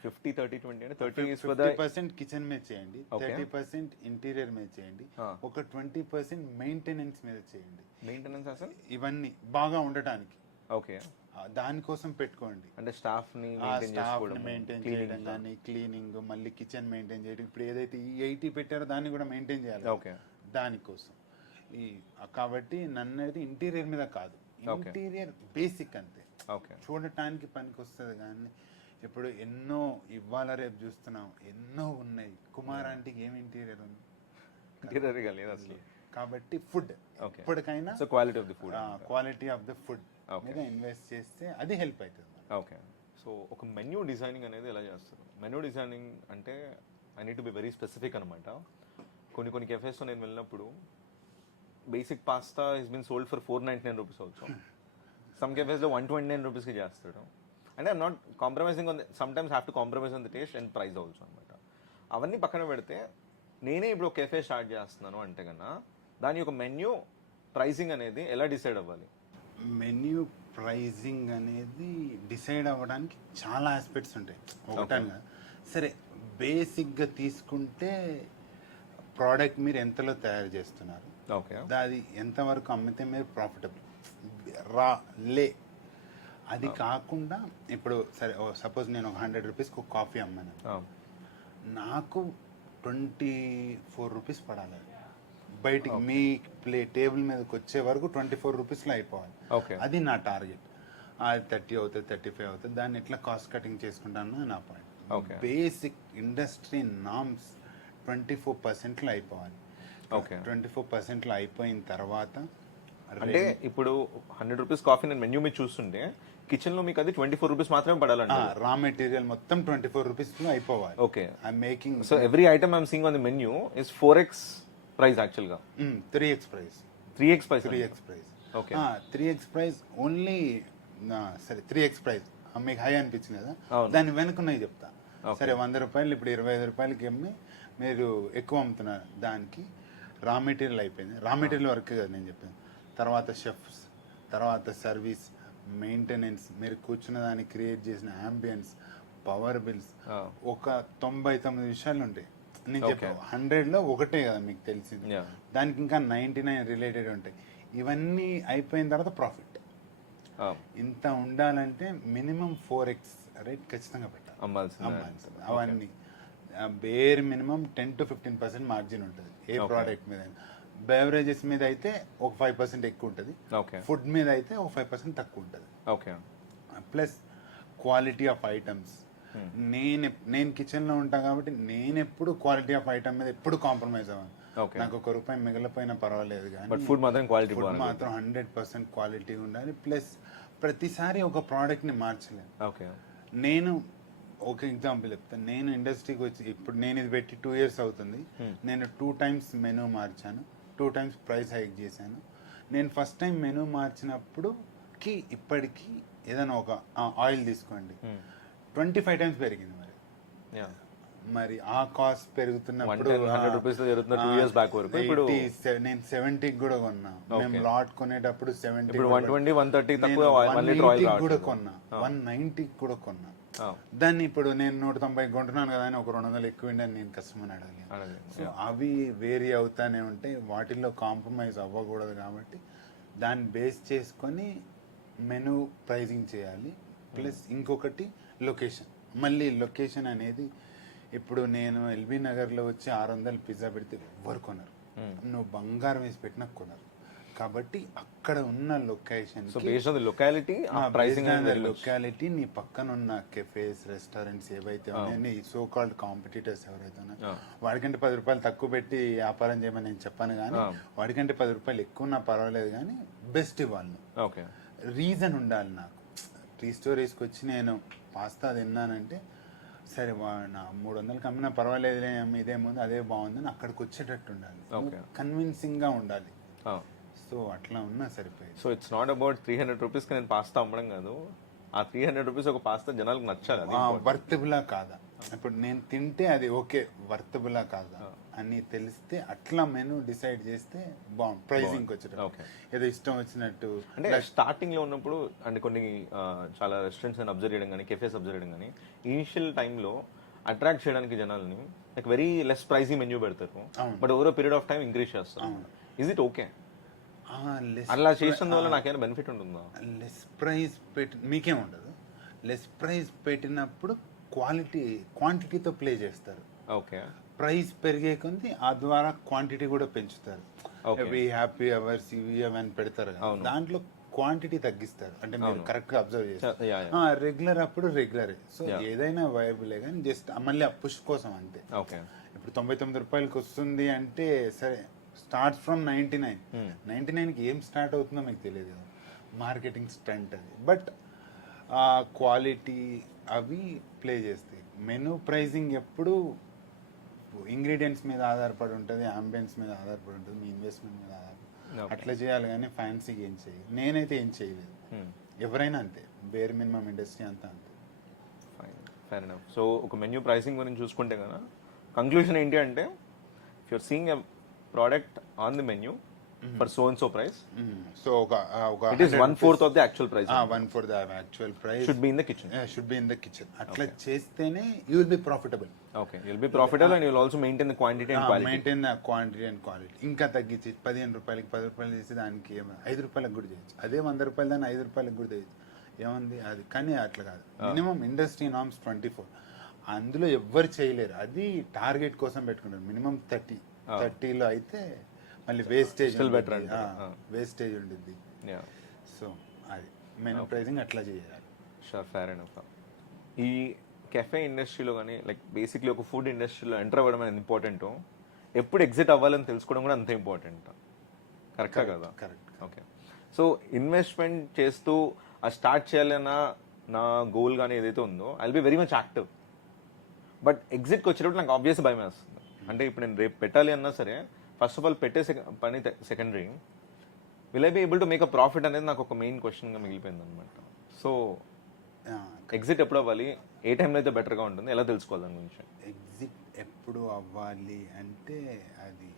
50-30-20 అంటే 30% కిచెన్ మీద చేయండి, 30% ఇంటీరియర్ మీద చేయండి, ఒక 20% మెయింటెనెన్స్ మీద చేయండి. మెయింటెనెన్స్ అసలు ఇవన్నీ బాగా ఉండటానికి. ఓకే, దానికోసం పెట్టుకోండి. అంటే స్టాఫ్ని ఆ మెయింటైన్ స్టాఫ్ చేసుకోవడం, మెయింటైన్ cleaning చేయడం కానీ, క్లీనింగ్, మళ్ళీ కిచెన్ మెయింటైన్ చేయడం. ఇప్పుడు ఏదైతే ఈ 80 పెట్టారో దాన్ని కూడా మెయింటైన్ చేయాలి. ఓకే. దానికోసం ఈ కాబట్టి నన్ను అయితే ఇంటీరియర్ మీద కాదు, ఇంటీరియర్ బేసిక్ అంతే, ఓకే. చూడటానికి పనికి వస్తుంది. కానీ ఇప్పుడు ఎన్నో ఇవాళ రేపు చూస్తున్నాం, ఎన్నో ఉన్నాయి. కుమార్ ఆంటీకి ఏం ఇంటీరియర్ ఉంది? ఇంటీరియర్గా లేదు అసలు. కాబట్టి ఫుడ్ ఎప్పటికైనా so quality of the food, quality of the food మీద ఇన్వెస్ట్ చేస్తే అది హెల్ప్ అవుతుంది. ఓకే. సో ఒక మెన్యూ డిజైనింగ్ అనేది ఎలా చేస్తారు? మెన్యూ డిజైనింగ్ అంటే I need to be very specific అనమాట. కొన్ని కెఫేస్లో నేను వెళ్ళినప్పుడు basic pasta is been sold for 499 rupees also. Some కెఫేస్లో 129 రూపీస్కి చేస్తాడు. అంటే I'm not compromising on some times have to compromise on the taste and price also అనమాట. అవన్నీ పక్కన పెడితే నేనే ఇప్పుడు ఒక కెఫే స్టార్ట్ చేస్తున్నాను అంటే కన్నా దాని యొక్క మెన్యూ ప్రైసింగ్ అనేది ఎలా డిసైడ్ అవ్వాలి? మెన్యూ ప్రైజింగ్ అనేది డిసైడ్ అవ్వడానికి చాలా ఆస్పెక్ట్స్ ఉంటాయి. ఒకటంగా సరే బేసిక్గా తీసుకుంటే ప్రోడక్ట్ మీరు ఎంతలో తయారు చేస్తున్నారు, ఓకే, అది ఎంతవరకు అమ్మితే మీరు ప్రాఫిటబుల్ లే. అది కాకుండా ఇప్పుడు సరే సపోజ్ నేను ఒక 100 రూపీస్కి ఒక కాఫీ అమ్మాను, నాకు 24 రూపీస్ పడాలి. బయటికి మీ టేబుల్ మీదకి వచ్చే వరకు 24 రూపీస్లో అయిపోవాలి. అది నా టార్గెట్. అది 30 అవుతుంది, 35 అవుతుంది. దాన్ని ఎట్లా కాస్ట్ కటింగ్ చేసుకుంటాను నా పాయింట్. బేసిక్ ఇండస్ట్రీ నామ్స్ 24%లో అయిపోవాలి. 24%లో అయిపోయిన తర్వాత అంటే ఇప్పుడు 100 రూపీస్ కాఫీ నేను మెన్యూ మీద చూస్తుంటే కిచెన్ లో మీకు అది 24 రూపీస్ మాత్రమే పడాలండి. రా మెటీరియల్ మొత్తం 24 రూపీస్ లో అయిపోవాలి. Okay. I making so every item I'm seeing on the menu is 4x price actual గా. 3x price. 3x price. Okay. 3x price only. సరే 3x ప్రైస్ మీకు హై అనిపించింది కదా, దాని వెనుకున్నవి చెప్తా. సరే 100 రూపాయలు ఇప్పుడు 25 రూపాయలకి అమ్మి మీరు ఎక్కువ అమ్ముతున్నారు. దానికి రా మెటీరియల్ అయిపోయింది. రా మెటీరియల్ వరకు కదా నేను చెప్పాను. తర్వాత షెఫ్స్, తర్వాత సర్వీస్, మెయింటెనెన్స్, మీరు కూర్చున్న దాన్ని క్రియేట్ చేసిన అంబియన్స్, పవర్ బిల్స్, ఒక 99 విషయాలు ఉంటాయి. నేను చెప్పాను 100లో ఒకటే కదా మీకు తెలిసింది. దానికి ఇంకా 99 రిలేటెడ్ ఉంటాయి. ఇవన్నీ అయిపోయిన తర్వాత ప్రాఫిట్ ఇంత ఉండాలంటే మినిమం 4x రేట్ ఖచ్చితంగా పెట్టాలి, అమ్మాల్సింది. అవన్నీ బేర్ మినిమం 10 to 15% మార్జిన్ ఉంటుంది ఏ ప్రోడక్ట్ మీద. బెవరేజెస్ మీద అయితే ఒక 5% ఎక్కువ ఉంటుంది, ఫుడ్ మీద అయితే ఒక 5% తక్కువ ఉంటుంది. Plus quality of items. నేను కిచెన్లో ఉంటాను కాబట్టి నేను ఎప్పుడు క్వాలిటీ ఆఫ్ ఐటమ్ మీద ఎప్పుడు కాంప్రమైజ్ అవ్వను. నాకు ₹1 మిగిలిపోయినా పర్వాలేదు, కానీ ఫుడ్ మాత్రం క్వాలిటీ, ఫుడ్ మాత్రం 100% క్వాలిటీ ఉండాలి. ప్లస్ ప్రతిసారి ఒక ప్రోడక్ట్ని మార్చలేను. నేను ఒక ఎగ్జాంపుల్ చెప్తాను. నేను ఇండస్ట్రీకి వచ్చి ఇప్పుడు నేను ఇది పెట్టి 2 years అవుతుంది. నేను 2 times మెనూ మార్చాను, 2 times ప్రైస్ హైక్ చేశాను. నేను ఫస్ట్ టైం మెనూ మార్చినప్పుడుకి ఇప్పటికి ఏదైనా ఒక ఆయిల్ తీసుకోండి 25 times పెరిగింది. మరి ఆ కాస్ట్ పెరుగుతున్నప్పుడు నేను 70కి కూడా కొన్నా. మేము లాట్ కొనేటప్పుడు 70 కూడా కొన్నా, 190కి కూడా కొన్నా. దాన్ని ఇప్పుడు నేను 190 కొంటున్నాను కదా అని ఒక 200 ఎక్కువ అని నేను కస్టమర్ అడగాలి. సో అవి వేరీ అవుతానే ఉంటాయి, వాటిల్లో కాంప్రమైజ్ అవ్వకూడదు. కాబట్టి దాన్ని బేస్ చేసుకొని మెనూ ప్రైజింగ్ చేయాలి. ప్లస్ ఇంకొకటి లొకేషన్. మళ్ళీ లొకేషన్ అనేది ఇప్పుడు నేను ఎల్బీ నగర్లో వచ్చి 600 పిజ్జా పెడితే ఎవ్వరు కొనరు, నువ్వు బంగారం వేసి పెట్టినా కొనరు. కాబట్టి అక్కడ ఉన్న లొకేషన్ లొకాలిటీ నీ పక్కన ఉన్న కెఫేస్, రెస్టారెంట్స్ ఏవైతే ఉన్నాయో సో కాల్డ్ కాంపిటీటర్స్ ఎవరైతే ఉన్నాయో వాడికంటే 10 రూపాయలు తక్కువ పెట్టి వ్యాపారం చేయమని నేను చెప్పాను. కానీ వాడికంటే 10 రూపాయలు ఎక్కువ ఉన్నా పర్వాలేదు, కానీ బెస్ట్ ఇవ్వాలి. రీజన్ ఉండాలి. నాకు 3 stories వచ్చి నేను పాస్తా తిన్నానంటే సరే నా 300కి అమ్మినా పర్వాలేదు, ఇదేముంది అదే బాగుందని అక్కడికి వచ్చేటట్టు ఉండాలి, కన్విన్సింగ్గా ఉండాలి. సో అట్లా ఉన్నా సరిపోయింది. సో ఇట్స్ నాట్ అబౌట్ 300 రూపీస్కి నేను పాస్తా అమ్మడం కాదు, ఆ 300 రూపీస్ ఒక పాస్తా జనాలకు నచ్చాలి, వర్తబులా కాదా. ఇప్పుడు నేను తింటే అది ఓకే వర్తబులా కాదా అని తెలిస్తే అట్లా మెనూ డిసైడ్ చేస్తే బాగుంది. ప్రైజింగ్ వచ్చేటప్పుడు ఏదో ఇష్టం వచ్చినట్టు. అంటే స్టార్టింగ్ లో ఉన్నప్పుడు అంటే కొన్ని చాలా రెస్టారెంట్స్ అని అబ్జర్వ్ చేయడం కానీ కెఫేస్ అబ్జర్వ్ చేయడం కానీ ఇనిషియల్ టైంలో అట్రాక్ట్ చేయడానికి జనాల్ని like very less pricey menu పెడతారు, but over period of time increase చేస్తారు. Is it okay? అలా చేసిన వల్ల నాకేమైనా బెనిఫిట్ ఉంటుందా? లెస్ ప్రైస్ పెట్టి మీకేం ఉండదు. లెస్ ప్రైస్ పెట్టినప్పుడు క్వాంటిటీతో ప్లే చేస్తారు. ఓకే. ప్రైస్ పెరిగే కొద్ది ఆ ద్వారా క్వాంటిటీ కూడా పెంచుతారు. Okay. అవి హ్యాపీ అవర్స్ ఇవి అవి అని పెడతారు కదా, దాంట్లో క్వాంటిటీ తగ్గిస్తారు. అంటే మీరు అవును. కరెక్ట్ గా అబ్జర్వ్ చేస్తారు. Yeah. రెగ్యులర్ అప్పుడు రెగ్యులరే. So Yeah. ఏదైనా వైబులే కానీ జస్ట్ మళ్ళీ ఆ పుష్ కోసం అంతే. ఓకే. ఇప్పుడు 99 రూపాయలకి వస్తుంది అంటే సరే, స్టార్ట్ ఫ్రమ్ 99కి ఏం స్టార్ట్ అవుతుందో మీకు తెలియదు కదా, మార్కెటింగ్ స్టంట్ అది. బట్ క్వాలిటీ అవి ప్లే చేస్తాయి. మెనూ ప్రైజింగ్ ఎప్పుడు ఇంగ్రీడియంట్స్ మీద ఆధారపడి ఉంటుంది, అంబియన్స్ మీద ఆధారపడి ఉంటుంది, మీ ఇన్వెస్ట్మెంట్ మీద ఆధారపడి అట్లా చేయాలి. కానీ ఫ్యాన్సీగా ఏం చేయాలి, నేనైతే ఏం చేయలేదు. ఎవరైనా అంతే, బేర్ మినిమం ఇండస్ట్రీ అంతా అంతే. Fair enough. సో ఒక మెన్యూ ప్రైసింగ్ గురించి చూసుకుంటే కదా, కంక్లూజన్ ఏంటి అంటే, if you're seeing a product on the menu for so and so price, so ఒక it is 1/4 of the actual price. 1/4 the actual price should be in the kitchen. Should be in the kitchen. అట్లా చేస్తేనే you will be profitable. Okay, you will be profitable and you will also maintain the quantity and quality. Maintain the quantity and quality. ఇంకా తగ్గించి 15 రూపాయలకి 10 రూపాయలు చేసి దానికి 5 రూపాయలకు కూడా చేయొచ్చు. అదే 100 రూపాయలు దాన్ని 5 రూపాయలకు కూడా చేయొచ్చు. ఏముంది అది. కానీ అట్లా కాదు. మినిమం ఇండస్ట్రీ నార్మ్స్ 24, అందులో ఎవ్వరు చేయలేరు. అది టార్గెట్ కోసం పెట్టుకుంటారు. మినిమం 30లో అయితే మళ్ళీ వేస్టేజ్ వేస్టేజ్ ఉండిద్ది. సో అది మెనూ ప్రైజింగ్ అట్లా చేయాలి. Sure, fair enough. ఈ కెఫే ఇండస్ట్రీలో కానీ లైక్ బేసిక్లీ ఒక ఫుడ్ ఇండస్ట్రీలో ఎంటర్ అవ్వడం అనేది ఇంపార్టెంట్, ఎప్పుడు ఎగ్జిట్ అవ్వాలని తెలుసుకోవడం కూడా అంతే ఇంపార్టెంట్. కరెక్టా కదా? కరెక్ట్. ఓకే. సో ఇన్వెస్ట్మెంట్ చేస్తూ ఆ స్టార్ట్ చేయాలన్న నా గోల్ కానీ ఏదైతే ఉందో, I will be very much active. But ఎగ్జిట్కి వచ్చేటప్పుడు నాకు ఆబ్వియస్ భయం వేస్తుంది. అంటే ఇప్పుడు నేను రేపు పెట్టాలి అన్నా సరే, ఫస్ట్ ఆఫ్ ఆల్ పెట్టే పని secondary, will I be able to make a profit అనేది నాకు ఒక మెయిన్ క్వశ్చన్గా మిగిలిపోయింది అనమాట. సో ఎగ్జిట్ ఎప్పుడు అవ్వాలి, ఏ టైంలో అయితే బెటర్గా ఉంటుంది, ఎలా తెలుసుకోవాలి దాని గురించి? ఎగ్జిట్ ఎప్పుడు అవ్వాలి అంటే, అది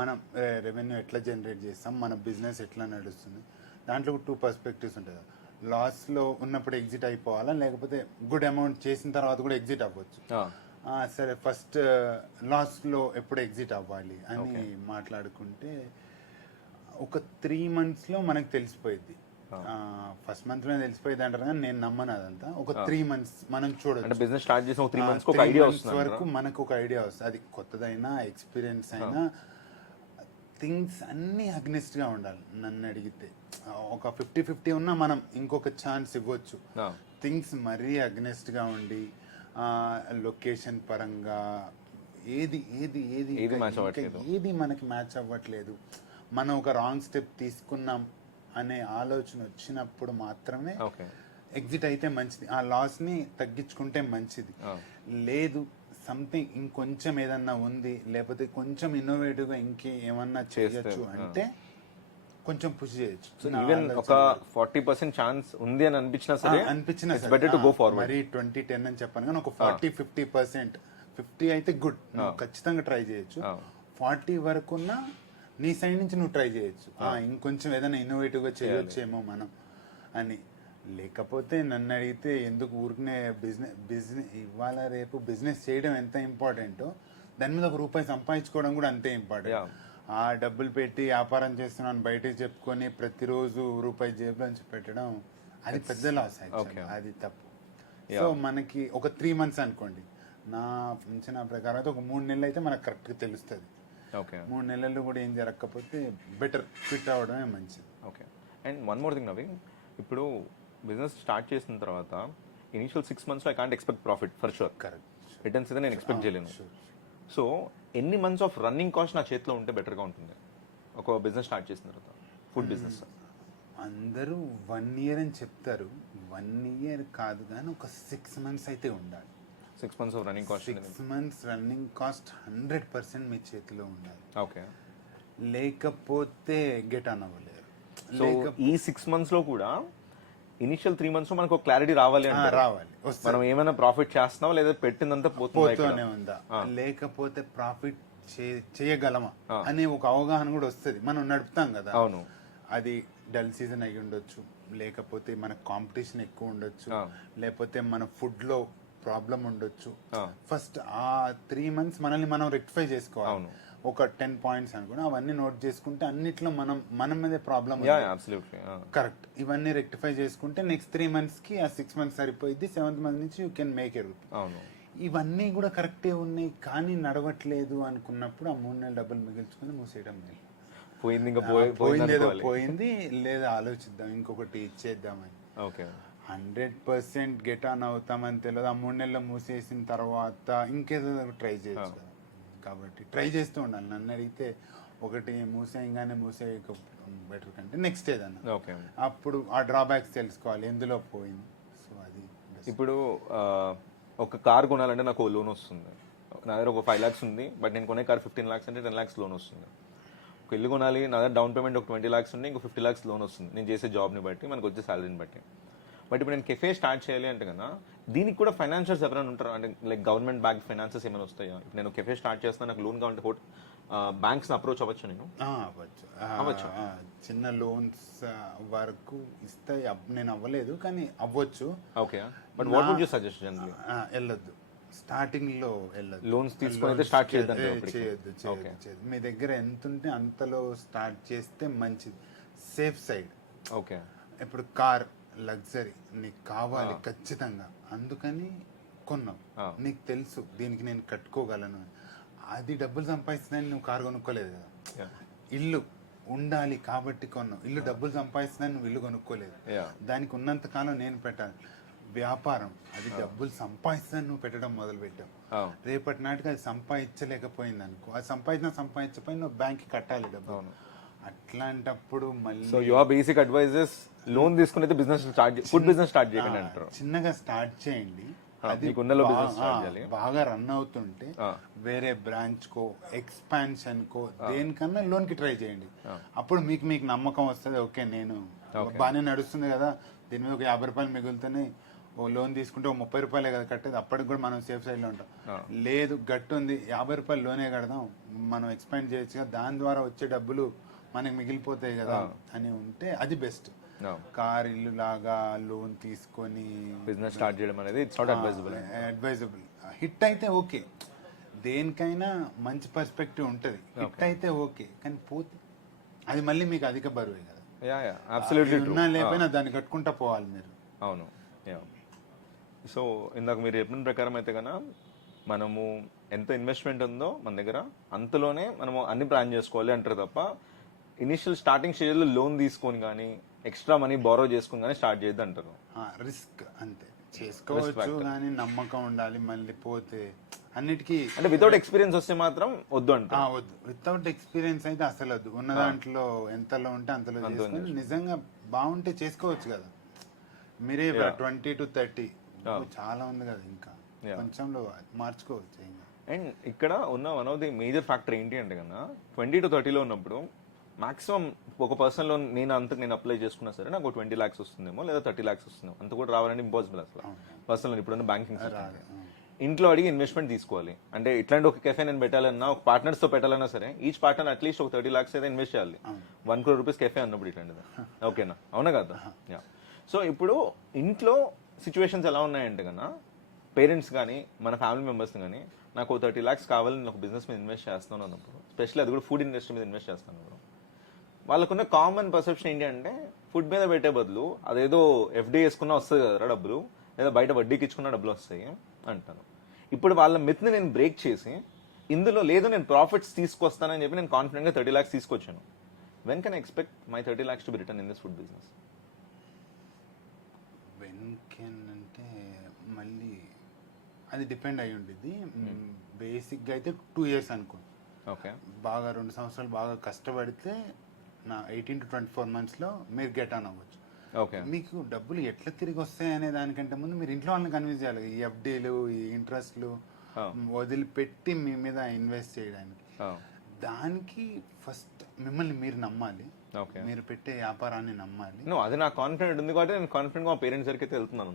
మనం రెవెన్యూ ఎట్లా జనరేట్ చేస్తాం, మన బిజినెస్ ఎట్లా నడుస్తుంది, దాంట్లో 2 పర్స్పెక్టివ్స్ ఉంటుంది. లాస్లో ఉన్నప్పుడు ఎగ్జిట్ అయిపోవాలా, లేకపోతే గుడ్ అమౌంట్ చేసిన తర్వాత కూడా ఎగ్జిట్ అవ్వచ్చు. సరే, ఫస్ట్ లాస్ట్లో ఎప్పుడు ఎగ్జిట్ అవ్వాలి అని మాట్లాడుకుంటే, ఒక 3 monthsలో మనకు తెలిసిపోయింది. ఫస్ట్ మంత్లో తెలిసిపోయింది అంటారు కానీ నేను నమ్మను అదంతా. ఒక 3 months మనం చూడొచ్చు. బిజినెస్ స్టార్ట్ చేసిన 3 months ఒక ఐడియా వస్తుంది వరకు మనకు ఒక ఐడియా వస్తుంది. అది కొత్తదైనా ఎక్స్పీరియన్స్ అయినా థింగ్స్ అన్నీ అగ్నెస్ట్గా ఉండాలి. నన్ను అడిగితే ఒక 50-50 ఉన్నా మనం ఇంకొక ఛాన్స్ ఇవ్వచ్చు. థింగ్స్ మరీ అగ్నెస్ట్గా ఉండి లొకేషన్ పరంగా ఏది మనకి మ్యాచ్ అవ్వట్లేదు, మనం ఒక రాంగ్ స్టెప్ తీసుకున్నాం అనే ఆలోచన వచ్చినప్పుడు మాత్రమే ఎగ్జిట్ అయితే మంచిది. ఆ లాస్ని తగ్గించుకుంటే మంచిది. లేదు సంథింగ్ ఇంకొంచెం ఏదన్నా ఉంది, లేకపోతే కొంచెం ఇన్నోవేటివ్గా ఏమన్నా చేయొచ్చు అంటే కొంచెం పుష్ చేయొచ్చు. ఈవెన్ ఒక 40% ఛాన్స్ ఉంది అని అనిపించినా సరే బెటర్ టు గో ఫార్వర్డ్. మరి 20-10 అని చెప్పాను కానీ ఒక 40-50%. 50 అయితే గుడ్, నువ్వు ఖచ్చితంగా ట్రై చేయొచ్చు. 40 వరకున్నా నీ సైడ్ నుంచి నువ్వు ట్రై చేయొచ్చు. ఇంకొంచెం ఏదైనా ఇన్నోవేటివ్గా చేయొచ్చేమో మనం అని. లేకపోతే నన్ను అడిగితే ఎందుకు ఊరికనే బిజినెస్ ఇవాళ రేపు బిజినెస్ చేయడం ఎంత ఇంపార్టెంటో, దాని మీద 1 రూపాయి సంపాదించుకోవడం కూడా అంతే ఇంపార్టెంట్. ఆ డబ్బులు పెట్టి వ్యాపారం చేస్తున్నాను బయటకు చెప్పుకొని ప్రతిరోజు 1 రూపాయి జేబులో నుంచి పెట్టడం అది పెద్ద లాస్. అది తప్పు. సో మనకి ఒక 3 months అనుకోండి, నా అంచనా ప్రకారం అయితే ఒక 3 నెలలు అయితే మనకు కరెక్ట్గా తెలుస్తుంది. 3 నెలలు కూడా ఏం జరగకపోతే బెటర్ ఫిట్ అవ్వడమే మంచిది. Okay. And one more thing Naveen, ఇప్పుడు బిజినెస్ స్టార్ట్ చేసిన తర్వాత ఇనిషియల్ 6 monthsలో I can't expect profit for sure. Correct. Returns అయితే నేను ఎక్స్పెక్ట్ చేయలేను. సో ఎన్ని మంత్స్ ఆఫ్ రన్నింగ్ కాస్ట్ నా చేతిలో ఉంటే బెటర్గా ఉంటుంది ఒక బిజినెస్ స్టార్ట్ చేసిన తర్వాత, ఫుడ్ బిజినెస్? అందరూ 1 year అని చెప్తారు. 1 year కాదు కానీ ఒక 6 months అయితే ఉండాలి. 6 months of running cost. 6 months running cost 100% మీ చేతిలో ఉండాలి. ఓకే. లేకపోతే గెట్ ఆన్ అవ్వలేరు. సో ఈ 6 monthsలో కూడా ఇనిషియల్ 3 monthsలో మనకు క్లారిటీ రావాలి అంటే మనం ఏమైనా ప్రాఫిట్ చేస్తున్నావా లేదా పెట్టిందంతా పోతూనే ఉందా, లేకపోతే ప్రాఫిట్ చేయగలమా అనే ఒక అవగాహన కూడా వస్తుంది. మనం నడుపుతాం కదా. అవును. అది డల్ సీజన్ అయి ఉండొచ్చు, లేకపోతే మన కాంపిటీషన్ ఎక్కువ ఉండొచ్చు, లేకపోతే మన ఫుడ్ లో ప్రాబ్లం ఉండొచ్చు. ఫస్ట్ ఆ 3 months మనల్ని మనం రెక్టిఫై చేసుకోవాలి. ఒక 10 పాయింట్స్ అనుకోండి, అవన్నీ నోట్ చేసుకుంటే అన్నిట్లో మన మీదే ప్రాబ్లం అబ్సల్యూట్లీ కరెక్ట్. ఇవన్నీ రెక్టిఫై చేసుకుంటే నెక్స్ట్ 3 మంత్స్కి ఆ 6 మంత్స్ సరిపోయింది, 7th మంత్ నుంచి you can make a rupee. అవును. ఇవన్నీ కూడా కరెక్టే ఉన్నాయి కానీ నడవట్లేదు అనుకున్నప్పుడు ఆ 3 నెలలు డబ్బులు మిగిల్చుకొని మూసేయడం మేలు. పోయింది, ఇంకా పోయింది ఏదో పోయింది, లేదా ఆలోచిద్దాం ఇంకొకటి ఇచ్చేద్దామని. ఓకే. 100% గెట్ ఆన్ అవుతామని తెలియదు. ఆ 3 నెలలు మూసేసిన తర్వాత ఇంకేదో ట్రై చేయొచ్చు కదా. కాబట్టి ట్రై చేస్తూ ఉండాలి. నన్ను అడిగితే ఒకటి మూసేయంగానే మూసేయక బెటర్ కంటే నెక్స్ట్ ఏదన్నా ఓకే. అప్పుడు ఆ డ్రాబ్యాక్స్ తెలుసుకోవాలి ఎందులో పోయింది. సో అది ఇప్పుడు ఒక కార్ కొనాలంటే నాకు లోన్ వస్తుంది. నా దగ్గర ఒక 5 lakhs ఉంది, బట్ నేను కొనే కార్ 15 lakhs అంటే 10 lakhs లోన్ వస్తుంది. ఒక ఇల్లు కొనాలి, నా దగ్గర డౌన్ పేమెంట్ ఒక 20 lakhs ఉంది, ఇంకో 50 lakhs లోన్ వస్తుంది నేను చేసే జాబ్ని బట్టి, మనకు వచ్చే శాలరీని బట్టి. బట్ ఇప్పుడు నేను కెఫే స్టార్ట్ చేయాలి అంటే కదా, దీనికి కూడా ఫైనాన్షియల్స్ ఎవరైనా ఉంటారు అంటే లైక్ గవర్నమెంట్ బ్యాక్ ఫైనాన్సెస్ ఏమైనా వస్తాయా? ఇప్పుడు నేను కెఫే స్టార్ట్ చేస్తాను, నాకు లోన్ కావాలంటే బ్యాంక్స్ అప్రోచ్ అవ్వచ్చు నేను? అవ్వచ్చు. చిన్న లోన్స్ వరకు ఇస్తాయి. నేను అవ్వలేదు కానీ అవ్వచ్చు. Okay. But what would you suggest generally? వెళ్ళొద్దు, స్టార్టింగ్ లో వెళ్ళొద్దు. లోన్స్ తీసుకొని స్టార్ట్ చేయొద్దు. మీ దగ్గర ఎంత ఉంటే అంతలో స్టార్ట్ చేస్తే మంచిది, సేఫ్ సైడ్. ఓకే. ఇప్పుడు కార్ లగ్జరీ నీకు కావాలి ఖచ్చితంగా, అందుకని కొన్నావు. నీకు తెలుసు దీనికి నేను కట్టుకోగలను, అది డబ్బులు సంపాదిస్తుందని నువ్వు కారు కొనుక్కోలేదు కదా. ఇల్లు ఉండాలి కాబట్టి కొన్నావు, ఇల్లు డబ్బులు సంపాదిస్తుందని నువ్వు ఇల్లు కొనుక్కోలేదు. దానికి ఉన్నంత కాలం నేను పెట్టాలి. వ్యాపారం అది డబ్బులు సంపాదిస్తుందని నువ్వు పెట్టడం మొదలు పెట్టావు. రేపటి నాటికి అది సంపాదించలేకపోయింది అనుకో, అది సంపాదించకపోయి నువ్వు బ్యాంక్కి కట్టాలి డబ్బు. అట్లాంటప్పుడు మళ్ళీ so your basic advises loan తీసుకుని అయితే business start, food business start చేయకండి అంటారు. చిన్నగా స్టార్ట్ చేయండి, అది బాగా రన్ అవుతుంటే వేరే బ్రాంచ్ కో ఎక్స్పాన్షన్ కో దేనికన్నా లోన్ కి ట్రై చేయండి. అప్పుడు మీకు నమ్మకం వస్తుంది, ఓకే నేను బాగానే నడుస్తుంది కదా, దీని మీద ఒక 50 రూపాయలు మిగులుతూనే ఓ లోన్ తీసుకుంటే ఓ 30 రూపాయలే కదా కట్టేది, అప్పటికి కూడా మనం సేఫ్ సైడ్ లో ఉంటాం. లేదు గట్టు ఉంది, 50 రూపాయలు లోనే కడదాం, మనం ఎక్స్పాండ్ చేయొచ్చు, దాని ద్వారా వచ్చే డబ్బులు మనకి మిగిలిపోతాయి కదా అని ఉంటే అది బెస్ట్. కార్ ఇల్లు లాగా లోన్ తీసుకొని బిజినెస్ స్టార్ట్ చేయడం అనేది ఇట్స్ నాట్ అడ్వైజబుల్. హిట్ అయితే ఓకే, దేనికైనా మంచి పర్స్పెక్టివ్ ఉంటుంది. హిట్ అయితే ఓకే, కానీ పోతే అది మళ్ళీ మీకు అధిక బరువే కదా. ఉన్నా లేకపోయినా దాన్ని కట్టుకుంటా పోవాలి మీరు. అవును. సో ఇందాక మీరు చెప్పిన ప్రకారం అయితే కన్నా మనము ఎంత ఇన్వెస్ట్మెంట్ ఉందో మన దగ్గర అంతలోనే మనము అన్ని ప్లాన్ చేసుకోవాలి అంటారు తప్ప ఇనిషియల్ స్టార్టింగ్ స్టేజ్లో లోన్ తీసుకొని కానీ ఎక్స్ట్రా మనీ బారో చేసుకుని కానీ స్టార్ట్ చేయొద్దు అంటారు. రిస్క్ అంతే, చేసుకోవచ్చు కానీ నమ్మకం ఉండాలి. మళ్ళీ పోతే అన్నిటికీ అంటే వితౌట్ ఎక్స్పీరియన్స్ వస్తే మాత్రం వద్దు అంట. వద్దు, వితౌట్ ఎక్స్పీరియన్స్ అయితే అసలు వద్దు. ఉన్న దాంట్లో ఎంతలో ఉంటే అంతలో చేసుకొని నిజంగా బాగుంటే చేసుకోవచ్చు కదా. మీరే 20 to 30 చాలా ఉంది కదా, ఇంకా కొంచెంలో మార్చుకోవచ్చు. అండ్ ఇక్కడ ఉన్న one of the major factor ఏంటి అంటే కన్నా 20 to 30లో ఉన్నప్పుడు మాక్సిమం ఒక పర్సన్ లోన్ నేను అప్లై చేసుకున్నా సరే నాకు 20 lakhs వస్తుందేమో లేదా 30 lakhs వస్తుందేమో, అంత కూడా రావాలని ఇంపాసిబుల్ అసలు పర్సనల్. ఇప్పుడున్న బ్యాంకింగ్ సిస్టమ్ ఇంట్లో అడిగి ఇన్వెస్ట్మెంట్ తీసుకోవాలి. అంటే ఇట్లాంటి ఒక కెఫే నేను పెట్టాలన్నా, ఒక పార్ట్నర్స్తో పెట్టాలన్నా సరే ఈచ్ పార్ట్నర్ అట్లీస్ట్ ఒక 30 lakhs అయితే ఇన్వెస్ట్ చేయాలి. 1 crore rupees కెఫే అన్నప్పుడు ఇట్లాంటిది. ఓకేనా? అవునా కదా? సో ఇప్పుడు ఇంట్లో సిచ్యువేషన్స్ ఎలా ఉన్నాయంటే కన్నా పేరెంట్స్ కానీ మన ఫ్యామిలీ మెంబర్స్ కానీ నాకు 30 lakhs కావాలని నేను ఒక బిజినెస్ మీద ఇన్వెస్ట్ చేస్తాను అన్నప్పుడు, స్పెషల్లీ అది కూడా ఫుడ్ ఇండస్ట్రీ మీద ఇన్వెస్ట్ చేస్తాను, వాళ్ళకున్న కామన్ పర్సెప్షన్ ఏంటి అంటే ఫుడ్ మీద పెట్టే బదులు అదేదో ఎఫ్డీ వేసుకున్నా వస్తుంది కదా డబ్బులు, లేదా బయట వడ్డీకి ఇచ్చుకున్న డబ్బులు వస్తాయి అంటాను. ఇప్పుడు వాళ్ళ మిత్ని నేను బ్రేక్ చేసి ఇందులో లేదు నేను ప్రాఫిట్స్ తీసుకొస్తానని చెప్పి నేను కాన్ఫిడెంట్గా 30 lakhs తీసుకొచ్చాను. When can expect my 30 lakhs to be return in this food business? When can అంటే మళ్ళీ అది డిపెండ్ అయి ఉంటుంది. బేసిక్గా అయితే 2 years అనుకోండి. ఓకే. బాగా 2 సంవత్సరాలు బాగా కష్టపడితే నా 18 to 24 monthsలో మీరు గెట్ ఆన్ అవ్వచ్చు. ఓకే. మీకు డబ్బులు ఎట్లా తిరిగి వస్తాయి అనే దానికంటే ముందు మీరు ఇంట్లో వాళ్ళని కన్విన్స్ చేయాలి. ఈ ఎఫ్డీలు, ఈ ఇంట్రెస్ట్లు వదిలిపెట్టి మీ మీద ఇన్వెస్ట్ చేయడానికి. దానికి ఫస్ట్ మిమ్మల్ని మీరు నమ్మాలి, మీరు పెట్టే వ్యాపారాన్ని నమ్మాలి. అది నాకు కాన్ఫిడెంట్ ఉంది కాబట్టి నేను కాన్ఫిడెంట్ మా పేరెంట్స్ దగ్గరికి అయితే వెళ్తున్నాను.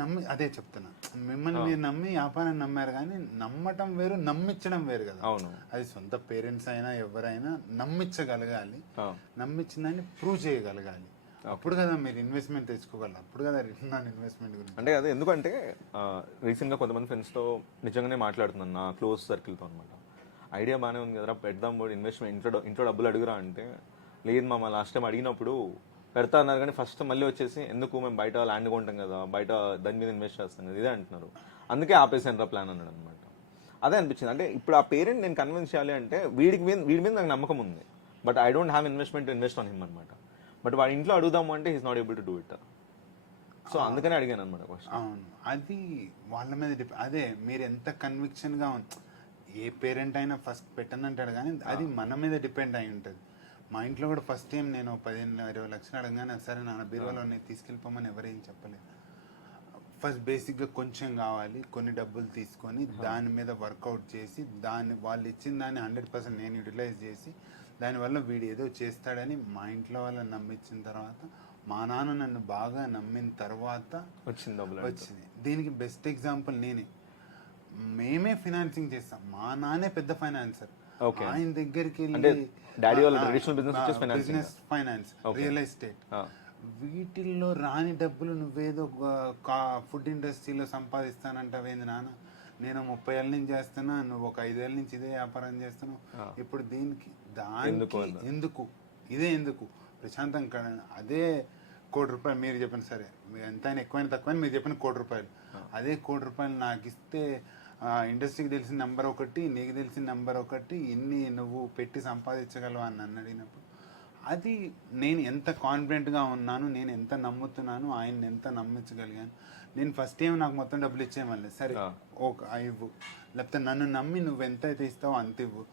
నమ్మి అదే చెప్తున్నా, మిమ్మల్ని మీరు నమ్మి వ్యాపారాన్ని నమ్మారు కానీ నమ్మటం వేరు, నమ్మించడం వేరు కదా. అవును. అది సొంత పేరెంట్స్ అయినా ఎవరైనా నమ్మించగలగాలి, నమ్మించిందాన్ని ప్రూవ్ చేయగలగాలి. అప్పుడు కదా మీరు ఇన్వెస్ట్మెంట్ తెచ్చుకోగలరు, అప్పుడు కదా రిటర్న్ ఆన్ ఇన్వెస్ట్మెంట్ గురించి. అంటే అదే ఎందుకంటే రీసెంట్గా కొంతమంది ఫ్రెండ్స్తో నిజంగానే మాట్లాడుతున్నాను నా క్లోజ్ సర్కిల్తో అనమాట. ఐడియా బాగానే ఉంది కదరా పెడదాం కూడా ఇన్వెస్ట్మెంట్ ఇంట్లో డబ్బులు అడుగురా అంటే లేదు మామ లాస్ట్ టైం అడిగినప్పుడు పెడతా అన్నారు కానీ ఫస్ట్ మళ్ళీ వచ్చేసి ఎందుకు మేము బయట ల్యాండ్ కొంటాం కదా బయట దాని మీద ఇన్వెస్ట్ చేస్తాం కదా ఇదే అంటున్నారు అందుకే ఆపేసాను రా ప్లాన్ అన్నాడు అనమాట. అదే అనిపించింది అంటే ఇప్పుడు ఆ పేరెంట్ నేను కన్విన్స్ చేయాలి అంటే వీడి మీద నాకు నమ్మకం ఉంది but I don't have investment to invest on him అనమాట. బట్ వాడి ఇంట్లో అడుగుదాము అంటే he's not able to do it. So అందుకనే అడిగాను అనమాట క్వశ్చన్. అవును, అది వాళ్ళ మీద అదే మీరు ఎంత కన్విక్షన్గా ఏ పేరెంట్ అయినా ఫస్ట్ పెట్టనంటాడు కానీ అది మన మీద డిపెండ్ అయి ఉంటుంది. మా ఇంట్లో కూడా ఫస్ట్ టైం నేను 15-20 లక్షలు అడగానే సరే నాన్న బీరువాలో తీసుకెళ్ళిపోమని ఎవరేం చెప్పలేదు. ఫస్ట్ బేసిక్గా కొంచెం కావాలి, కొన్ని డబ్బులు తీసుకొని దాని మీద వర్కౌట్ చేసి వాళ్ళు ఇచ్చిన దాన్ని 100% నేను యూటిలైజ్ చేసి దానివల్ల వీడు ఏదో చేస్తాడని మా ఇంట్లో వాళ్ళని నమ్మించిన తర్వాత మా నాన్న నన్ను బాగా నమ్మిన తర్వాత వచ్చింది. దీనికి బెస్ట్ ఎగ్జాంపుల్ నేనే. మేమే ఫైనాన్సింగ్ చేస్తాం, మా నాన్నే పెద్ద ఫైనాన్సర్. ఆయన దగ్గరికి బిజినెస్ ఫైనాన్స్, రియల్ ఎస్టేట్, వీటిల్లో రాని డబ్బులు నువ్వేదో ఫుడ్ ఇండస్ట్రీలో సంపాదిస్తానంటావేంది నాన్న, నేను 30 ఏళ్ళ నుంచి చేస్తున్నా, నువ్వు ఒక 5 ఏళ్ళ నుంచి ఇదే వ్యాపారం చేస్తున్నావు, ఇప్పుడు దానికి ఎందుకు ఇదే ఎందుకు ప్రశాంతంగా అదే ₹1,00,00,000 మీరు చెప్పిన సరే ఎంతైనా ఎక్కువైనా తక్కువైనా మీరు చెప్పిన ₹1,00,00,000 అదే ₹1,00,00,000 నాకు ఇస్తే ఇండస్ట్రీకి తెలిసిన నెంబర్ ఒకటి, నీకు తెలిసిన నెంబర్ ఒకటి, ఇన్ని నువ్వు పెట్టి సంపాదించగలవా అని నన్ను అడిగినప్పుడు అది నేను ఎంత కాన్ఫిడెంట్గా ఉన్నాను, నేను ఎంత నమ్ముతున్నాను, ఆయన్ని ఎంత నమ్మించగలిగాను. నేను ఫస్ట్ టైం నాకు మొత్తం డబ్బులు ఇచ్చేయమని సరే ఇవ్వు, లేకపోతే నన్ను నమ్మి నువ్వు ఎంత అయితే ఇస్తావో అంత ఇవ్వు,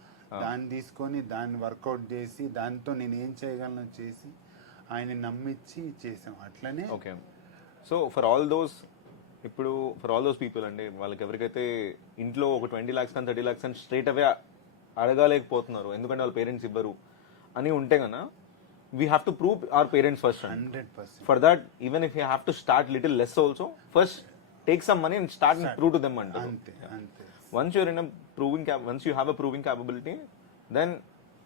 దాన్ని తీసుకొని దాన్ని వర్కౌట్ చేసి దాంతో నేను ఏం చేయగలను చేసి ఆయన నమ్మించి చేసాం. అట్లనే okay. So for all those people అండి, వాళ్ళకి ఎవరికైతే ఇంట్లో ఒక 20 lakhs and 30 lakhs అని స్ట్రైట్ అవే అడగలేకపోతున్నారు ఎందుకంటే వాళ్ళ పేరెంట్స్ ఇవ్వరు అని ఉంటే కన్నా we have to prove our parents first. 100%. For that even if you have to start little less also first take some money and start and prove to them అంటారు. Once you have a proving capability, then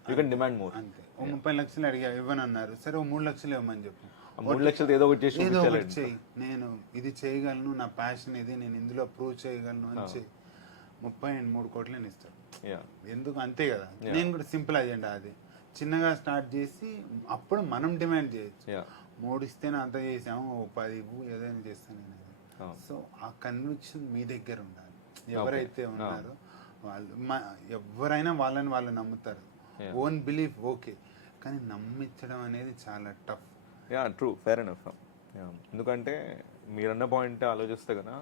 you can demand more. అంతే. 30 లక్షలు అడిగా ఇవ్వనన్నారు, సరే 3 లక్షలు ఇవ్వమని చెప్పు, 3 లక్షలు ఏదో ఒకటి చేసి నేను ఇది చేయగలను, నా ప్యాషన్ ఇది, నేను ఇందులో ప్రూవ్ చేయగలను అని చెయ్యి, 33 కోట్లని ఇస్తాడు. ఎందుకు అంతే కదా. నేను కూడా సింపుల్ అయ్యండి, అది చిన్నగా స్టార్ట్ చేసి అప్పుడు మనం డిమాండ్ చేయొచ్చు. 3 ఇస్తేనే అంత చేసాము, 10 ఇవ్వు ఏదైనా చేస్తాను నేను. సో ఆ కన్విక్షన్ మీ దగ్గర ఉండాలి. ఎవరైతే ఉన్నారో వాళ్ళు ఎవరైనా వాళ్ళు నమ్ముతారు. ఓన్ బిలీఫ్ ఓకే, కానీ నమ్మించడం అనేది చాలా టఫ్. True, fair enough. ఎందుకంటే మీరన్న పాయింట్ ఆలోచిస్తే కదా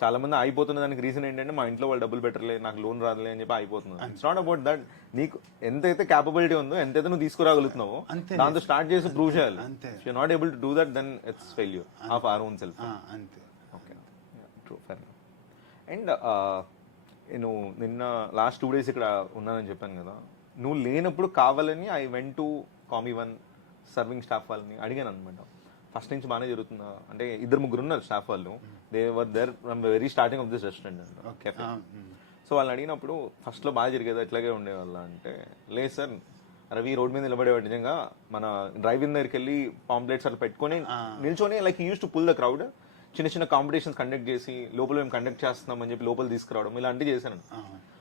చాలా మంది అయిపోతున్న దానికి రీజన్ ఏంటంటే మా ఇంట్లో వాళ్ళు డబ్బులు పెట్టలే, నాకు లోన్ రాదులే అని చెప్పి అయిపోతున్నారు. It's not about that. నీకు ఎంతైతే క్యాపబిలిటీ ఉందో, ఎంతైతే నువ్వు తీసుకురాగలుగుతున్నావో దాంతో స్టార్ట్ చేసి ప్రూవ్ చేయాలి. You not able to do that, then it's failure of our own self. అంతే. Okay, true, fair enough. And నేను నిన్న లాస్ట్ 2 days ఇక్కడ ఉన్నానని చెప్పాను కదా, నువ్వు లేనప్పుడు కావాలని ఐ వెంట్ టు కామీ1 సర్వింగ్ స్టాఫ్ వాళ్ళని అడిగాను అనమాట. ఫస్ట్ నుంచి బాగానే జరుగుతుందా అంటే 2-3 ఉన్నారు స్టాఫ్ వాళ్ళు, they were there from very starting of this restaurant cafe. So వాళ్ళని అడిగినప్పుడు ఫస్ట్లో బాగా జరిగేదా, ఎట్లాగే ఉండేవాళ్ళ అంటే, లేదు సార్ రవి రోడ్ మీద నిలబడేవాడు నిజంగా, మన డ్రైవ్ ఇన్ దగ్గరికి వెళ్ళి పాంప్లెట్స్ అట్లా పెట్టుకొని నిల్చొని like used to pull the crowd, చిన్న కాంపిటీషన్స్ కండక్ట్ చేసి లోపల మేము కండక్ట్ చేస్తున్నామని చెప్పి లోపల తీసుకురావడం ఇలాంటివి చేశాను.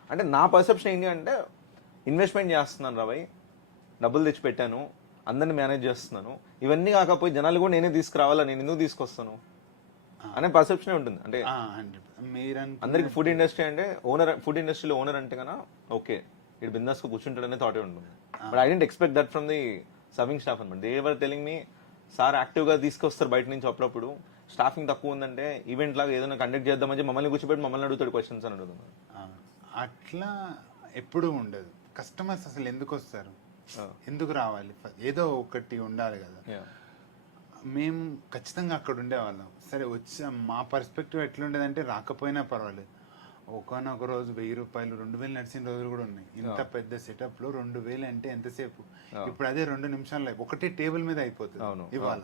అంటే నా పర్సెప్షన్ ఏంటి అంటే, ఇన్వెస్ట్మెంట్ చేస్తున్నాను రవి, డబ్బులు తెచ్చి పెట్టాను, అందరిని మేనేజ్ చేస్తున్నాను, ఇవన్నీ కాకపోతే జనాలు కూడా నేనే తీసుకురావాలా, నేను ఎందుకు తీసుకొస్తాను అనే పర్సెప్షన్ ఉంటుంది. అంటే అందరికి ఫుడ్ ఇండస్ట్రీ అంటే ఫుడ్ ఇండస్ట్రీలో ఓనర్ అంటే కన్నా ఓకే ఇటు బిజినెస్ కు కూర్చుంటాడనే థాటే ఉంటుంది. But I don't expect that from the serving staff అనమాట. They were telling me sir యాక్టివ్గా తీసుకొస్తారు బయట నుంచి, అప్పుడప్పుడు స్టాఫింగ్ తక్కువ ఉందంటే ఈవెంట్ లాగా ఏదైనా కండక్ట్ చేద్దామని మమ్మల్ని కూర్చోబెట్టి మమ్మల్ని అడుగుతాడు క్వశ్చన్స్ అని అడుగుతున్నారు. అట్లా ఎప్పుడూ ఉండదు. కస్టమర్స్ అసలు ఎందుకు వస్తారు, ఎందుకు రావాలి, ఏదో ఒకటి ఉండాలి కదా. మేము ఖచ్చితంగా అక్కడ ఉండేవాళ్ళం. సరే వచ్చా, మా పర్స్పెక్టివ్ ఎట్లుండేదంటే రాకపోయినా పర్వాలేదు, ఒకనొక రోజు ₹1000 2,000 నడిచిన రోజులు కూడా ఉన్నాయి. ఇంత పెద్ద సెటప్ లో 2,000 అంటే ఎంతసేపు, ఇప్పుడు అదే 2 నిమిషాల్లో ఒకటే టేబుల్ మీద అయిపోతుంది ఇవాళ.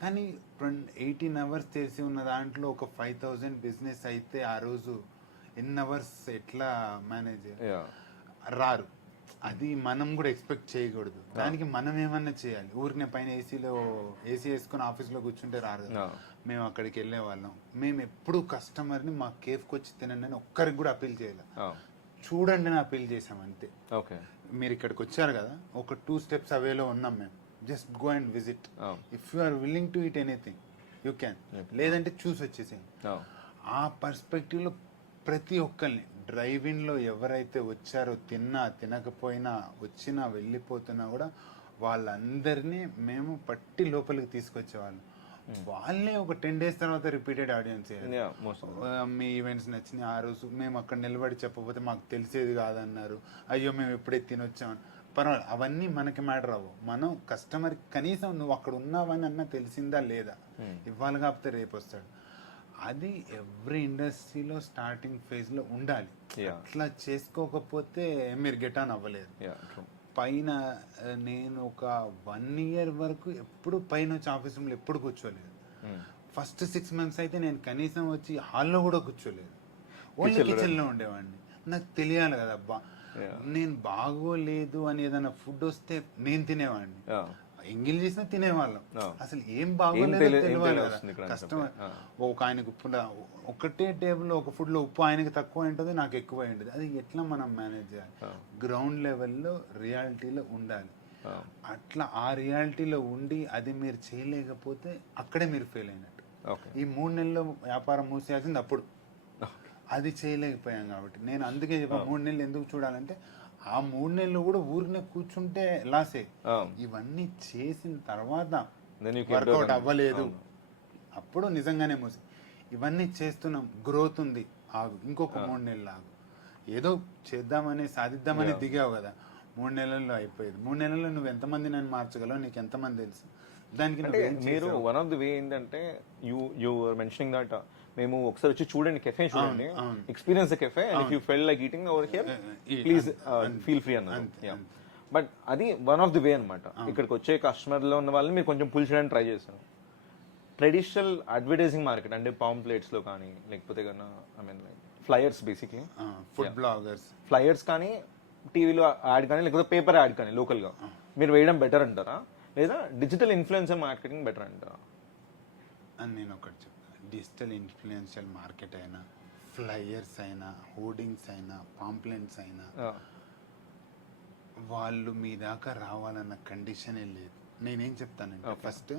కానీ 18 hours చేసి ఉన్న దాంట్లో ఒక 5,000 బిజినెస్ అయితే ఆ రోజు ఎన్ని అవర్స్ ఎట్లా మేనేజ్ రారు. అది మనం కూడా ఎక్స్పెక్ట్ చేయకూడదు. దానికి మనం ఏమన్నా చేయాలి. ఊరికే పైన ఏసీ వేసుకుని ఆఫీస్లో కూర్చుంటే రారు కదా. మేము అక్కడికి వెళ్ళే వాళ్ళం. మేము ఎప్పుడు కస్టమర్ని మా కేఫ్కి వచ్చి తినండి అని ఒక్కరికి కూడా అప్పీల్ చేయాలి. చూడండి నా పెళ్లి చేసాం అంతే. ఓకే. మీరు ఇక్కడికి వచ్చారు కదా, ఒక 2 steps అవేలో ఉన్నాం మేము. Just go and visit. If you are willing to eat anything you can, లేదంటే చూసి వచ్చేసేయండి. ఆ పర్స్పెక్టివ్లో ప్రతి ఒక్కరిని డ్రైవింగ్లో ఎవరైతే వచ్చారో, తిన్నా తినకపోయినా, వచ్చినా వెళ్ళిపోతున్నా కూడా వాళ్ళందరినీ మేము పట్టి లోపలికి తీసుకొచ్చేవాళ్ళం. వాళ్ళే ఒక 10 days తర్వాత రిపీటెడ్ ఆడియన్స్. మీ ఈవెంట్స్ నచ్చినాయి, ఆ రోజు మేము అక్కడ నిలబడి చెప్పకపోతే మాకు తెలిసేది కాదన్నారు, అయ్యో మేము ఎప్పుడే తినొచ్చామని. పర్వాలేదు, అవన్నీ మనకి మ్యాటర్ అవ్వవు. మనం కస్టమర్కి కనీసం నువ్వు అక్కడ ఉన్నావని అన్న తెలిసిందా లేదా, ఇవాళ కాకపోతే రేపు వస్తాడు. అది ఎవ్రీ ఇండస్ట్రీలో స్టార్టింగ్ ఫేజ్లో ఉండాలి. అట్లా చేసుకోకపోతే మీరు గెట్ ఆన్ అవ్వలేదు. పైన నేను ఒక 1 year వరకు ఎప్పుడు పైన వచ్చి ఆఫీస్ రూమ్లో ఎప్పుడు కూర్చోలేదు. ఫస్ట్ 6 months అయితే నేను కనీసం వచ్చి హాల్లో కూడా కూర్చోలేదు, ఓన్లీ కిచెన్లో ఉండేవాడిని. నాకు తెలియాలి కదా, అబ్బా నేను బాగోలేదు అని ఏదైనా ఫుడ్ వస్తే నేను తినేవాడిని, ఎంగిల్ చేసినా తినేవాళ్ళం. అసలు ఏం బాగోలేదు తెలియాలి కదా. కస్టమర్ ఒక ఆయనకు ఒకటే టేబుల్లో ఒక ఫుడ్లో ఉప్పు ఆయనకి తక్కువ ఉంటుంది, నాకు ఎక్కువ ఉంటుంది. అది ఎట్లా మనం మేనేజ్ చేయాలి? గ్రౌండ్ లెవెల్లో రియాలిటీలో ఉండాలి. అట్లా ఆ రియాలిటీలో ఉండి అది మీరు చేయలేకపోతే అక్కడే మీరు ఫెయిల్ అయినట్టు. ఈ 3 నెలల్లో వ్యాపారం మూసేయాల్సింది అప్పుడు. అది చేయలేకపోయాం కాబట్టి నేను అందుకే చెప్పాను 3 నెలలు ఎందుకు చూడాలంటే, ఆ 3 నెలలు కూడా ఊరినే కూర్చుంటే లాసే. ఇవన్నీ చేసిన తర్వాత వర్కౌట్ అవ్వలేదు, అప్పుడు నిజంగానే మూసి. ఇవన్నీ చేస్తున్నాం, గ్రోత్ ఉంది, ఆగు, ఇంకొక 3 నెలలు ఆగు. ఏదో చేద్దామని సాధిద్దామని దిగావు కదా, 3 నెలల్లో అయిపోయేది. 3 నెలల్లో నువ్వు ఎంతమంది నన్ను మార్చగలవు, నీకు ఎంతమంది తెలుసు? దానికి మీరు వన్ ఆఫ్ ది వే ఏంటంటే యూ మెన్షనింగ్ దట్ మేము ఒకసారి వచ్చి చూడండి, కెఫే చూడండి, experience the cafe, and if you fell like eating over here please feel free అన్నారు. బట్ అది వన్ ఆఫ్ ది వే అనమాట. ఇక్కడికి వచ్చే కస్టమర్లో ఉన్న వాళ్ళని మీరు కొంచెం పుల్ చేయడానికి ట్రై చేశారు. ట్రెడిషనల్ అడ్వర్టైజింగ్ మార్కెట్ అంటే పాంప్లెట్స్లో కానీ, లేకపోతే కన్నా I mean like flyers, basically food bloggers flyers కానీ, టీవీలో యాడ్ కానీ, లేకపోతే పేపర్ యాడ్ కానీ లోకల్గా మీరు వేయడం బెటర్ అంటారా, లేదా డిజిటల్ ఇన్ఫ్లుయెన్సర్ మార్కెటింగ్ బెటర్ అంటారా? అని నేను ఒకటి చెప్తాను. డిజిటల్ ఇన్ఫ్లుయెన్షియల్ మార్కెట్ అయినా, ఫ్లయర్స్ అయినా, హోర్డింగ్స్ అయినా, పాంప్లెంట్స్ అయినా, వాళ్ళు మీ దాకా రావాలన్న కండిషనే లేదు. నేనేం చెప్తానంటే, ఫస్ట్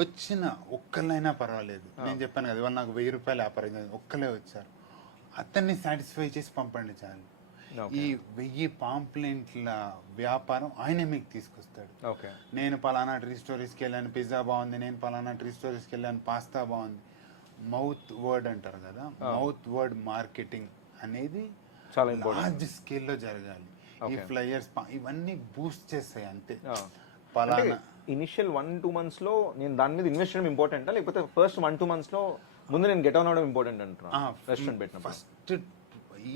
వచ్చిన ఒక్కళ్ళైనా పర్వాలేదు. నేను చెప్పాను కదా, వాళ్ళు నాకు 1000 రూపాయలు వ్యాపారం, ఒక్కలే వచ్చారు, అతన్ని సాటిస్ఫై చేసి పంపండి చాలు. ఈ 1000 పాంప్లెంట్ల వ్యాపారం ఆయనే మీకు తీసుకొస్తాడు. నేను పలానా ట్రీ స్టోరీస్కి వెళ్ళాను, పిజ్జా బాగుంది, నేను పలానా ట్రీ స్టోరీస్కి వెళ్ళాను, పాస్తా బాగుంది. మౌత్ వర్డ్ అంటారు కదా, మౌత్ వర్డ్ మార్కెటింగ్ అనేది చాలా లార్జ్ స్కేల్లో జరగాలి. ఈ ఫ్లయర్స్ ఇవన్నీ బూస్ట్ చేస్తాయి అంతే. పలానా ఇనిషియల్ 1-2 months లో నేను దాని మీద ఇన్వెస్ట్ చేయడం ఇంపార్టెంటా, లేకపోతే ఫస్ట్ 1-2 months లో ముందు నేను గెట్ ఆన్ అవడం ఇంపార్టెంట్ అంటారా? రెస్టారెంట్ పెట్టినప్పుడు ఫస్ట్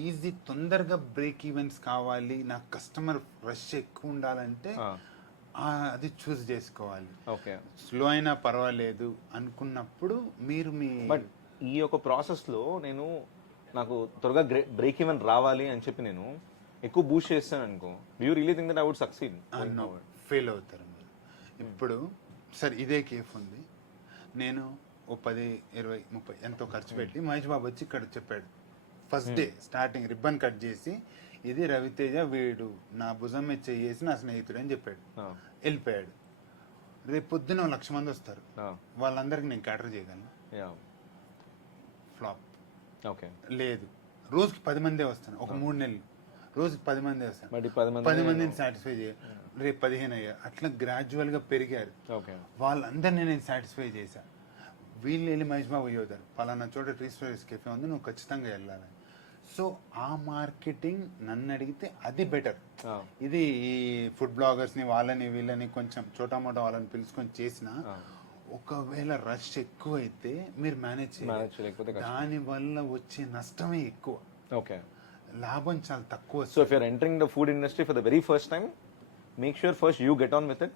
ఈజీ, తొందరగా బ్రేక్ ఈవెంట్స్ కావాలి, నాకు కస్టమర్ రష్ ఎక్కువ ఉండాలంటే అది చూస్ చేసుకోవాలి. ఓకే, స్లో అయినా పర్వాలేదు అనుకున్నప్పుడు మీరు మీ బట్ ఈ యొక్క ప్రాసెస్లో నాకు త్వరగా బ్రేక్ ఈవెన్ రావాలి అని చెప్పి నేను ఎక్కువ బూస్ట్ చేస్తాను అనుకో, do you really think that I would succeed? Fail అవుతారు మీరు. ఇప్పుడు సరే ఇదే కేఫ్ ఉంది, నేను ఓ 10, 20, 30 ఎంతో ఖర్చు పెట్టి మహేష్ బాబు వచ్చి ఇక్కడ చెప్పాడు, first day starting ribbon cut చేసి, ఇది రవితేజ, వీడు నా భుజం మీద చేసి నా స్నేహితుడు అని చెప్పాడు, వెళ్ళిపోయాడు. రేపు పొద్దున 1,00,000 మంది వస్తారు, వాళ్ళందరికీ నేను క్యాటర్ చేయగలను? ఫ్లాప్. ఓకే, లేదు, రోజుకి 10 మందే వస్తాను, ఒక 3 నెలలు రోజుకి 10 మందే వస్తాను, 10 మందిని సాటిస్ఫై చేయాలి. రేపు 15 అయ్యారు, అట్లా గ్రాడ్యువల్గా పెరిగారు. వాళ్ళందరినీ నేను సాటిస్ఫై చేశాను. వీళ్ళు వెళ్ళి మహేష్ బాబు అవుతారు, పలానా చోట ట్రీ స్టోరీస్ కెఫే ఉంది, నువ్వు ఖచ్చితంగా వెళ్ళాలి. సో ఆ మార్కెటింగ్ నన్ను అడిగితే అది బెటర్. ఇది ఈ ఫుడ్ బ్లాగర్స్ని వాళ్ళని వీళ్ళని కొంచెం చోటామోటా వాళ్ళని పిలుచుకొని చేసిన, ఒకవేళ రష్ ఎక్కువ అయితే మీరు మేనేజ్ చేయాలి, దానివల్ల వచ్చే నష్టమే ఎక్కువ. ఓకే, లాభం చాలా తక్కువ. So if you are entering the food industry for the very first time, make sure first you get on with it.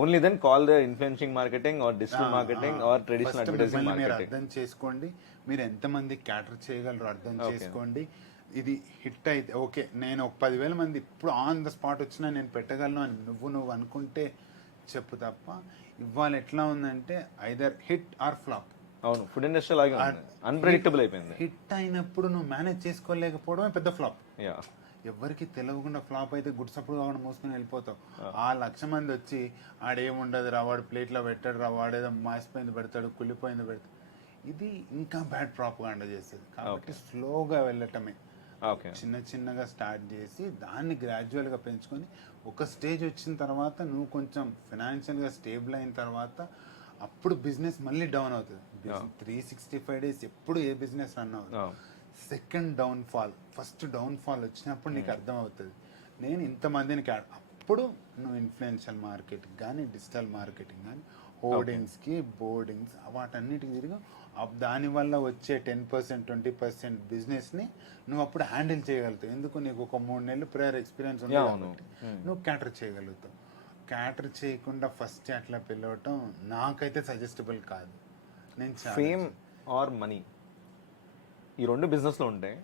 Only then call the influencing marketing or digital marketing or traditional advertising marketing. అర్థం చేసుకోండి, మీరు ఎంతమంది క్యాటర్ చేయగలరు అర్థం చేసుకోండి. ఇది హిట్ అయితే ఓకే, నేను ఒక 10,000 మంది ఇప్పుడు ఆన్ ద స్పాట్ వచ్చినా నేను పెట్టగలను అని నువ్వు అనుకుంటే చెప్పు తప్ప. ఇవాళ ఎట్లా ఉందంటే ఐదర్ హిట్ ఆర్ ఫ్లాప్. అవును, ఫుడ్ ఇండస్ట్రీ అలాగే ఉంది, అన్ప్రెడిక్టబుల్ అయిపోయింది. హిట్ అయినప్పుడు నువ్వు మేనేజ్ చేసుకోలేకపోవడమే పెద్ద ఫ్లాప్. యా, ఎవరికి తెలియకుండా ఫ్లాప్ అయితే గుడ్సప్పుడు కాకుండా మోసుకొని వెళ్ళిపోతావు. ఆ 1,00,000 మంది వచ్చి ఆడేముండదు రా, వాడు ప్లేట్లో పెట్టాడు రా, వాడేదో మాసిపోయింది పెడతాడు, కుళ్ళిపోయింది పెడతాడు, ఇది ఇంకా బ్యాడ్ ప్రాపగాండా చేస్తుంది. కాబట్టి స్లోగా వెళ్ళటమే, ఓకే. చిన్న చిన్నగా స్టార్ట్ చేసి దాన్ని గ్రాడ్యువల్గా పెంచుకొని ఒక స్టేజ్ వచ్చిన తర్వాత నువ్వు కొంచెం ఫినాన్షియల్గా స్టేబుల్ అయిన తర్వాత అప్పుడు బిజినెస్ మళ్ళీ డౌన్ అవుతుంది. 365 days ఎప్పుడు ఏ బిజినెస్ రన్ అవుతుంది. సెకండ్ డౌన్ఫాల్, ఫస్ట్ డౌన్ఫాల్ వచ్చినప్పుడు నీకు అర్థం అవుతుంది. నేను ఇంతమందిని అప్పుడు నువ్వు ఇన్ఫ్లుయెన్షియల్ మార్కెటింగ్ కానీ డిజిటల్ మార్కెటింగ్ కానీ హోర్డింగ్స్కి బోర్డింగ్స్ వాటన్నిటికి తిరిగి దానివల్ల వచ్చే 10% 20% బిజినెస్ని నువ్వు అప్పుడు హ్యాండిల్ చేయగలుగుతావు. ఎందుకు, నీకు ఒక 3 నెలలు ప్రేయర్ ఎక్స్పీరియన్స్ ఉంది కాబట్టి నువ్వు క్యాటర్ చేయగలుగుతావు. క్యాటర్ చేయకుండా ఫస్ట్ అట్లా పిలవటం నాకైతే సజెస్టబుల్ కాదు. నేను ఫేమ్ ఆర్ మనీ ఈ రెండు బిజినెస్లో ఉంటాయి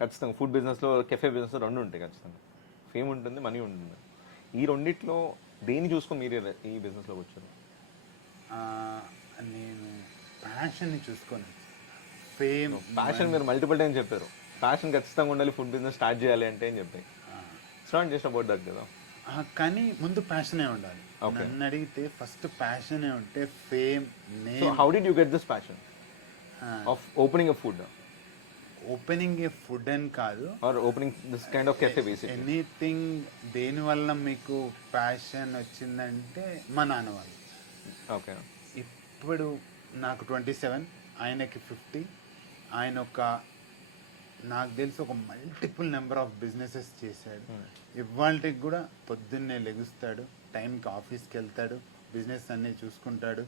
ఖచ్చితంగా. ఫుడ్ బిజినెస్లో, కెఫే బిజినెస్లో రెండు ఉంటాయి ఖచ్చితంగా. ఫేమ్ ఉంటుంది, మనీ ఉంటుంది. ఈ రెండిట్లో దేన్ని చూసుకొని మీరు ఈ బిజినెస్లోకి వచ్చారు? నేను ప్యాషన్ని చూసుకొని. ఫేమ్ ప్యాషన్ మీరు మల్టిపుల్ టైం చెప్పారు. ప్యాషన్ ఖచ్చితంగా ఉండాలి ఫుడ్ బిజినెస్ స్టార్ట్ చేయాలి అంటే అని చెప్పి స్టార్ట్ చేసిన అబౌట్ దట్ కదా. కానీ ముందు ప్యాషనే ఉండాలి. నన్ను అడిగితే ఫస్ట్ ప్యాషనే ఉంటే fame. So how did you get this passion of opening a food? Opening a food అని కాదు, or opening this kind of cafe basic anything. దేనివల్ల మీకు ప్యాషన్ వచ్చిందంటే మా నాన్న వాళ్ళు. ఓకే. ఇప్పుడు నాకు 27, ఆయనకి 50. ఆయన నాకు తెలిసి ఒక మల్టిపుల్ నెంబర్ ఆఫ్ బిజినెసెస్ చేశాడు. ఇవాళకి కూడా పొద్దున్నే లెగుస్తాడు, టైంకి ఆఫీస్కి వెళ్తాడు, బిజినెస్ అన్నీ చూసుకుంటాడు,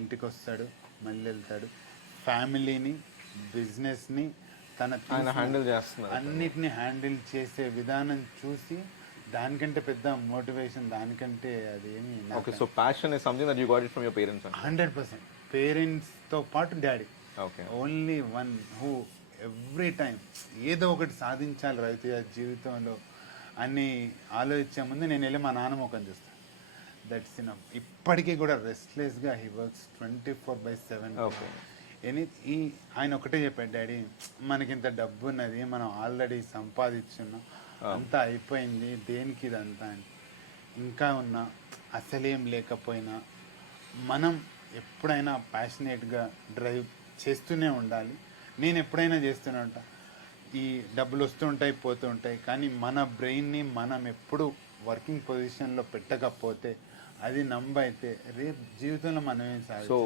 ఇంటికి వస్తాడు, మళ్ళీ వెళ్తాడు. ఫ్యామిలీని, బిజినెస్ని ఆయన హ్యాండిల్ చేస్తున్నారు. అన్నిటిని హ్యాండిల్ చేసే విధానం చూసి దానికంటే పెద్ద మోటివేషన్, దానికంటే అది ఏమి. Okay, so passion is something that you got it from your parents? 100%. పేరెంట్స్తో పాటు daddy. Okay. Only one who every time ఏదో ఒకటి సాధించాలి రైతు జీవితంలో అని ఆలోచించే ముందు నేను వెళ్ళి మా నాన్న ముఖం చూస్తాను. That's enough. ఇప్పటికీ కూడా రెస్ట్లెస్గా హీ వర్క్స్ 24/7. ఓకే. ఆయన ఒకటే చెప్పాడు, డాడీ మనకింత డబ్బు ఉన్నది, మనం ఆల్రెడీ సంపాదించున్నాం, అంతా అయిపోయింది, దేనికి ఇదంతా అని. ఇంకా ఉన్నా అసలేం లేకపోయినా మనం ఎప్పుడైనా ప్యాషనేట్గా డ్రైవ్ చేస్తూనే ఉండాలి. నేను ఎప్పుడైనా చేస్తూనే ఉంటా. ఈ డబ్బులు వస్తుంటాయి, పోతూ ఉంటాయి, కానీ మన బ్రెయిన్ని మనం ఎప్పుడు వర్కింగ్ పొజిషన్లో పెట్టకపోతే, అది అయితే రేపు జీవితంలో మనం ఏం సాధించాలి. So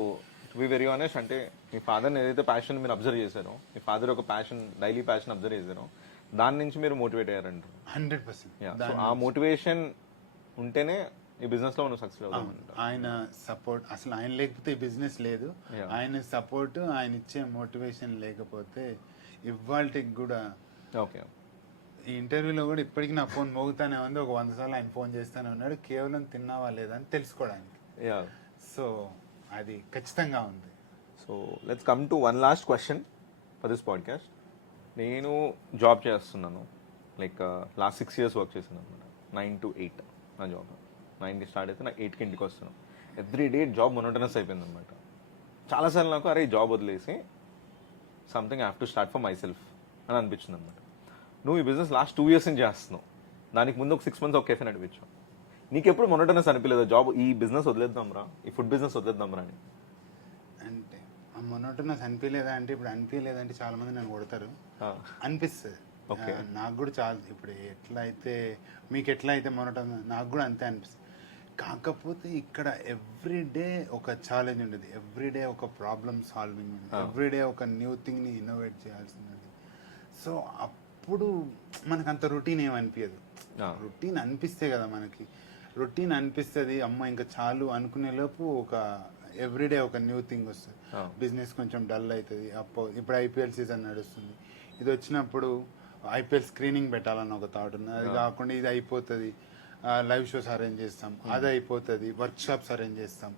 to be very honest, అంటే మీ ఫాదర్ని ఏదైతే ప్యాషన్ మీరు అబ్జర్వ్ చేశారో, మీ ఫాదర్ ఒక ప్యాషన్, డైలీ ప్యాషన్ అబ్జర్వ్ చేశారో, దాని నుంచి మీరు మోటివేట్ అయ్యారంటారు. 100%. సో ఆ మోటివేషన్ ఉంటేనే ఈ బిజినెస్ లో మనం సక్సెస్ అవుతాం. ఆయన సపోర్ట్, అసలు ఆయన లేకపోతే ఈ బిజినెస్ లేదు. ఆయన సపోర్ట్, ఆయన ఇచ్చే మోటివేషన్ లేకపోతే ఇవాళకి కూడా. ఓకే. ఈ ఇంటర్వ్యూలో కూడా ఇప్పటికీ నా ఫోన్ మోగుతానే ఉంది. ఒక 100 సార్లు ఆయన ఫోన్ చేస్తానే ఉన్నాడు, కేవలం తిన్నావా లేదా అని తెలుసుకోవడానికి. సో అది ఖచ్చితంగా ఉంది. So let's come to one last question for this podcast. నేను జాబ్ చేస్తున్నాను, లైక్ లాస్ట్ 6 years వర్క్ చేశాను అనమాట. 9 to 8 నా జాబ్. 9కి స్టార్ట్ అయితే నాకు 8కి ఇంటికి వస్తున్నాను. ఎవ్రీ డే జాబ్ మొనోటనస్ అయిపోయింది అనమాట. చాలాసార్లు నాకు అరే జాబ్ వదిలేసి something I have to start for my self అని అనిపించింది అనమాట. నువ్వు ఈ బిజినెస్ లాస్ట్ 2 years నుంచి చేస్తున్నావు, దానికి ముందు ఒక 6 months ఒక కెఫే నడిపించావు. నీకు ఎప్పుడు మొనోటనస్ అనిపించలేదు జాబ్, ఈ బిజినెస్ వదిలేద్దాంరా, ఈ ఫుడ్ బిజినెస్ వదిలేద్దాంరా అని? అంటే ఆ మొనోటనస్ అనిపించలేదా అంటే, ఇప్పుడు అనిపించలేదంటే చాలా మంది నన్ను కొడతారు. అనిపిస్తుంది నాకు కూడా. చాలా ఇప్పుడు మీకు ఎట్లా అయితే మొనోటనస్, నాకు కూడా అంతే అనిపిస్తుంది. కాకపోతే ఇక్కడ ఎవ్రీడే ఒక ఛాలెంజ్ ఉండేది, ఎవ్రీడే ఒక ప్రాబ్లమ్ సాల్వింగ్ ఉండేది, ఎవ్రీడే ఒక న్యూ థింగ్ని ఇన్నోవేట్ చేయాల్సి ఉండేది. సో అప్పుడు మనకు అంత రొటీన్ ఏమనిపించదు. రొటీన్ అనిపిస్తే కదా మనకి, రొటీన్ అనిపిస్తుంది, అమ్మ ఇంకా చాలు అనుకునే లోపు ఒక ఎవ్రీడే ఒక న్యూ థింగ్ వస్తుంది. బిజినెస్ కొంచెం డల్ అవుతుంది. ఇప్పుడు IPL సీజన్ నడుస్తుంది, ఇది వచ్చినప్పుడు IPL స్క్రీనింగ్ పెట్టాలన్న ఒక థాట్ ఉంది. అది కాకుండా ఇది అయిపోతుంది, లైవ్ షోస్ అరేంజ్ చేస్తాం, అది అయిపోతుంది, వర్క్షాప్స్ అరేంజ్ చేస్తాం.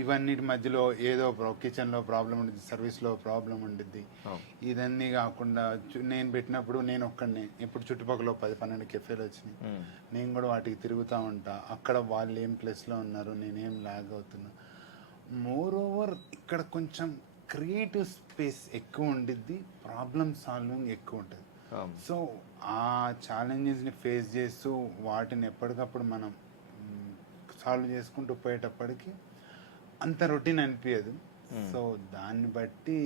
ఇవన్నిటి మధ్యలో ఏదో కిచెన్లో ప్రాబ్లం ఉండిద్ది, సర్వీస్లో ప్రాబ్లం ఉండిద్ది. ఇదన్నీ కాకుండా నేను పెట్టినప్పుడు నేను ఒక్కడినే, ఇప్పుడు చుట్టుపక్కల 10-12 కెఫేలు వచ్చినాయి. నేను కూడా వాటికి తిరుగుతూ ఉంటా. అక్కడ వాళ్ళు ఏం ప్లేస్లో ఉన్నారు, నేనేం లాగ్ అవుతున్నా. మోర్ ఓవర్ ఇక్కడ కొంచెం క్రియేటివ్ స్పేస్ ఎక్కువ ఉండిద్ది, ప్రాబ్లమ్ సాల్వింగ్ ఎక్కువ ఉంటుంది. సో ఆ ఛాలెంజెస్ని ఫేస్ చేస్తూ వాటిని ఎప్పటికప్పుడు మనం సాల్వ్ చేసుకుంటూ పోయేటప్పటికి అంత రొటీన్ అనిపించదు. సో దాన్ని బట్టి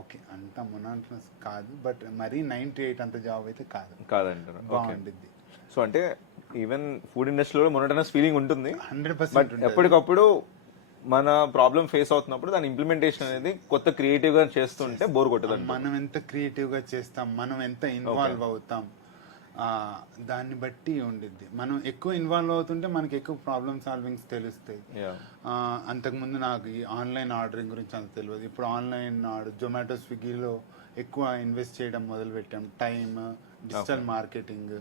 ఓకే అంత మొనాటనస్ కాదు, బట్ మరీ 9 to 8 అంత జాబ్ అయితే కాదంటారు. బాగుండిద్ది. సో అంటే ఈవెన్ ఫుడ్ ఇండస్ట్రీలో మొనోటనస్ ఫీలింగ్ ఉంటుంది, 100% బట్ ఎప్పటికప్పుడు మన ప్రాబ్లం ఫేస్ అవుతున్నప్పుడు దాని ఇంప్లిమెంటేషన్ అనేది కొత్త క్రియేటివ్ గా చేస్తుంటే బోర్ కొట్టదు. మనం ఎంత క్రియేటివ్ గా చేస్తాం, మనం ఎంత ఇన్వాల్వ్ అవుతాం, దాన్ని బట్టి ఉండిద్ది. మనం ఎక్కువ ఇన్వాల్వ్ అవుతుంటే మనకి ఎక్కువ ప్రాబ్లమ్ సాల్వింగ్స్ తెలుస్తాయి. అంతకుముందు నాకు ఈ ఆన్లైన్ ఆర్డరింగ్ గురించి అంత తెలియదు. ఇప్పుడు ఆన్లైన్ జొమాటో, స్విగ్గీలో ఎక్కువ ఇన్వెస్ట్ చేయడం మొదలు పెట్టాం. Time, digital marketing,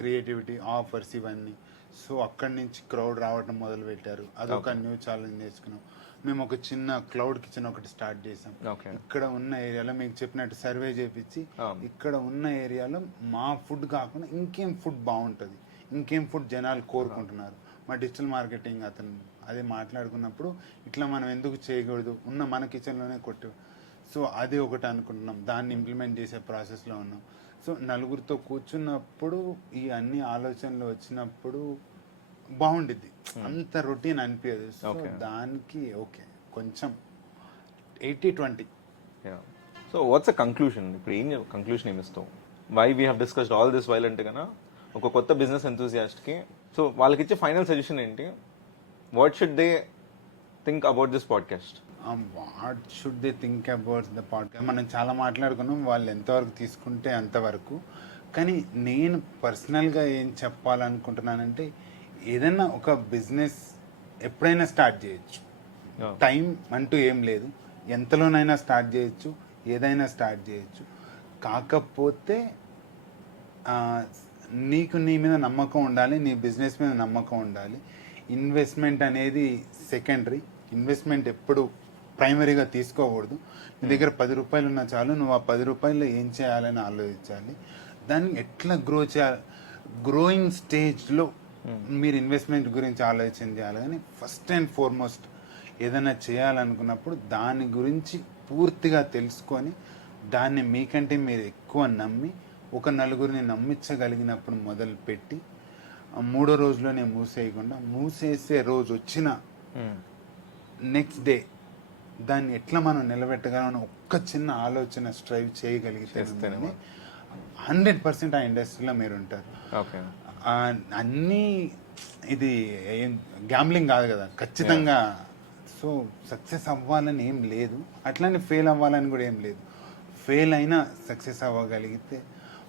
creativity, offers ఇవన్నీ. సో అక్కడి నుంచి క్రౌడ్ రావడం మొదలు పెట్టారు. అదొక న్యూ ఛాలెంజ్ నేర్చుకున్నాం. మేము ఒక చిన్న క్లౌడ్ కిచెన్ ఒకటి స్టార్ట్ చేసాం. ఇక్కడ ఉన్న ఏరియాలో మీకు చెప్పినట్టు సర్వే చేపించి ఇక్కడ ఉన్న ఏరియాలో మా ఫుడ్ కాకుండా ఇంకేం ఫుడ్ బాగుంటుంది, ఇంకేం ఫుడ్ జనాలు కోరుకుంటున్నారు. మా డిజిటల్ మార్కెటింగ్ అతను అదే మాట్లాడుకున్నప్పుడు ఇట్లా మనం ఎందుకు చేయకూడదు, ఉన్న మన కిచెన్లోనే కొట్టు. సో అది ఒకటి అనుకుంటున్నాం, దాన్ని ఇంప్లిమెంట్ చేసే ప్రాసెస్లో ఉన్నాం. సో నలుగురితో కూర్చున్నప్పుడు ఈ అన్ని ఆలోచనలు వచ్చినప్పుడు బాగుండిద్ది, అంత రొటీన్ అనిపించదు. సో దానికి ఓకే కొంచెం 80-20. So what's a conclusion? ఇప్పుడు ఏం కంక్లూషన్ ఏమి ఇస్తావు? Why we have discussed all this while అంటే కన్నా ఒక కొత్త బిజినెస్ ఎంతూజియాస్ట్కి సో వాళ్ళకి ఇచ్చే ఫైనల్ సజెషన్ ఏంటి? What should they think about this podcast? What should they think about the podcast? మనం చాలా మాట్లాడుకున్నాం, వాళ్ళు ఎంతవరకు తీసుకుంటే అంతవరకు. కానీ నేను పర్సనల్గా ఏం చెప్పాలనుకుంటున్నానంటే, ఏదైనా ఒక బిజినెస్ ఎప్పుడైనా స్టార్ట్ చేయొచ్చు. టైం అంటూ ఏం లేదు, ఎంతలోనైనా స్టార్ట్ చేయొచ్చు, ఏదైనా స్టార్ట్ చేయొచ్చు. కాకపోతే నీకు నీ మీద నమ్మకం ఉండాలి, నీ బిజినెస్ మీద నమ్మకం ఉండాలి. ఇన్వెస్ట్మెంట్ అనేది సెకండరీ, ఇన్వెస్ట్మెంట్ ఎప్పుడు ప్రైమరీగా తీసుకోకూడదు. నీ దగ్గర 10 రూపాయలు ఉన్నా చాలు, నువ్వు ఆ 10 రూపాయలు ఏం చేయాలని ఆలోచించాలి. దాన్ని ఎట్లా గ్రో చేయాలి, గ్రోయింగ్ స్టేజ్లో మీరు ఇన్వెస్ట్మెంట్ గురించి ఆలోచన చేయాలి. కానీ ఫస్ట్ అండ్ ఫార్మోస్ట్ ఏదైనా చేయాలనుకున్నప్పుడు దాని గురించి పూర్తిగా తెలుసుకొని దాన్ని మీకంటే మీరు ఎక్కువ నమ్మి ఒక నలుగురిని నమ్మించగలిగినప్పుడు మొదలుపెట్టి 3వ రోజులోనే మూసేయకుండా, మూసేసే రోజు వచ్చిన నెక్స్ట్ డే దాన్ని ఎట్లా మనం నిలబెట్టగలం ఒక్క చిన్న ఆలోచన స్ట్రైవ్ చేయగలిగితే 100% ఆ ఇండస్ట్రీలో మీరు ఉంటారు. అన్నీ ఇది ఏం గ్యాంబ్లింగ్ కాదు కదా, ఖచ్చితంగా. సో సక్సెస్ అవ్వాలని ఏం లేదు, అట్లానే ఫెయిల్ అవ్వాలని కూడా ఏం లేదు. ఫెయిల్ అయినా సక్సెస్ అవ్వగలిగితే,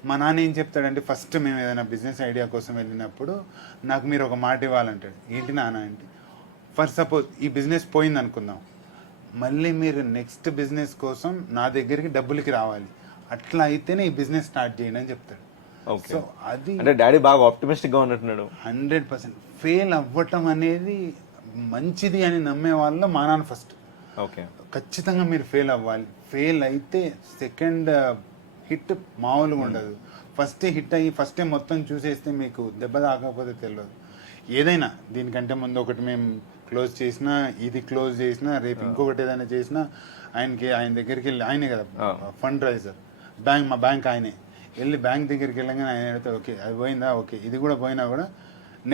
మా నాన్న ఏం చెప్తాడంటే, ఫస్ట్ మేము ఏదైనా బిజినెస్ ఐడియా కోసం వెళ్ళినప్పుడు నాకు మీరు ఒక మాట ఇవ్వాలంటాడు. ఏంటి నాన్న అంటే, ఫర్ సపోజ్ ఈ బిజినెస్ పోయింది అనుకుందాం, మళ్ళీ మీరు నెక్స్ట్ బిజినెస్ కోసం నా దగ్గరికి డబ్బులకి రావాలి, అట్లా అయితేనే ఈ బిజినెస్ స్టార్ట్ చేయండి అని చెప్తాడు. సో అది అంటే డాడీ బాగా ఆప్టిమిస్టిక్ గా ఉన్నట్టున్నాడు. 100% ఫెయిల్ అవ్వటం అనేది మంచిది అని నమ్మే వాళ్ళ మా నాన్న ఫస్ట్. ఓకే, ఖచ్చితంగా మీరు ఫెయిల్ అవ్వాలి. ఫెయిల్ అయితే సెకండ్ హిట్ మామూలుగా ఉండదు. ఫస్టే హిట్ అయ్యి ఫస్టే మొత్తం చూసేస్తే మీకు దెబ్బ తాకపోతే తెలియదు. ఏదైనా దీనికంటే ముందు ఒకటి మేము క్లోజ్ చేసినా, ఇది క్లోజ్ చేసినా, రేపు ఇంకొకటి ఏదైనా చేసినా ఆయన దగ్గరికి వెళ్ళి, ఆయనే కదా ఫండ్ రైజర్, మా బ్యాంక్ ఆయనే వెళ్ళి బ్యాంక్ దగ్గరికి వెళ్ళగానే ఆయన అడిగితే ఓకే అది పోయిందా, ఓకే ఇది కూడా పోయినా కూడా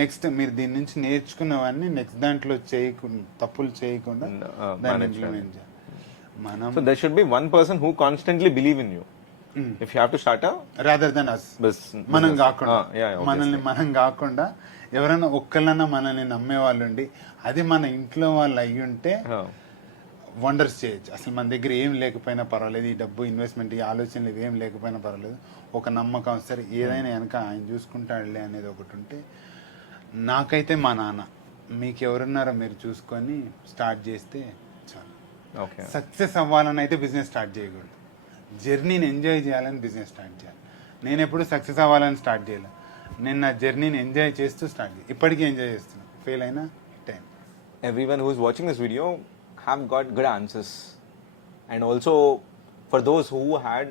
నెక్స్ట్ మీరు దీని నుంచి నేర్చుకున్నవన్నీ నెక్స్ట్ దాంట్లో చేయకుండా, తప్పులు చేయకుండా దాన్ని ఇంప్లిమెంట్ చేయాలి. మనం so there should be one person who constantly believe in you if you have to start rather than us. మనం కాకుండా, మనం కాకుండా ఎవరైనా ఒక్కళ్ళన్నా మనల్ని నమ్మే వాళ్ళు ఉండి, అది మన ఇంట్లో వాళ్ళు అయ్యి ఉంటే వండర్స్ చేయొచ్చు. అసలు మన దగ్గర ఏం లేకపోయినా పర్వాలేదు, ఈ డబ్బు ఇన్వెస్ట్మెంట్ ఈ ఆలోచనలు ఇవేం లేకపోయినా పర్వాలేదు, ఒక నమ్మకం సరే ఏదైనా వెనక ఆయన చూసుకుంటాడులే అనేది ఒకటి ఉంటే. నాకైతే మా నాన్న, మీకు ఎవరున్నారో మీరు చూసుకొని స్టార్ట్ చేస్తే చాలు. సక్సెస్ అవ్వాలని అయితే బిజినెస్ స్టార్ట్ చేయకూడదు, జర్నీని ఎంజాయ్ చేయాలని బిజినెస్ స్టార్ట్ చేయాలి. నేను ఎప్పుడు సక్సెస్ అవ్వాలని స్టార్ట్ చేయలే, నేను నా జర్నీని ఎంజాయ్ చేస్తూ స్టార్ట్ చేయాలి. ఇప్పటికీ ఎంజాయ్ చేస్తున్నాను, ఫెయిల్ అయినా time. Everyone who is watching this video have got good answers, and also for those who had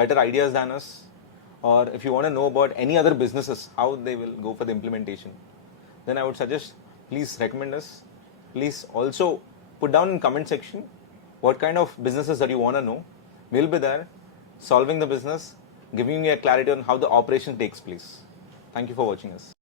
better ideas than us, or if you want to know about any other businesses how they will go for the implementation, then I would suggest please recommend us. Please also put down in comment section what kind of businesses that you want to know. We'll be there solving the business, giving you a clarity on how the operation takes place. Thank you for watching us.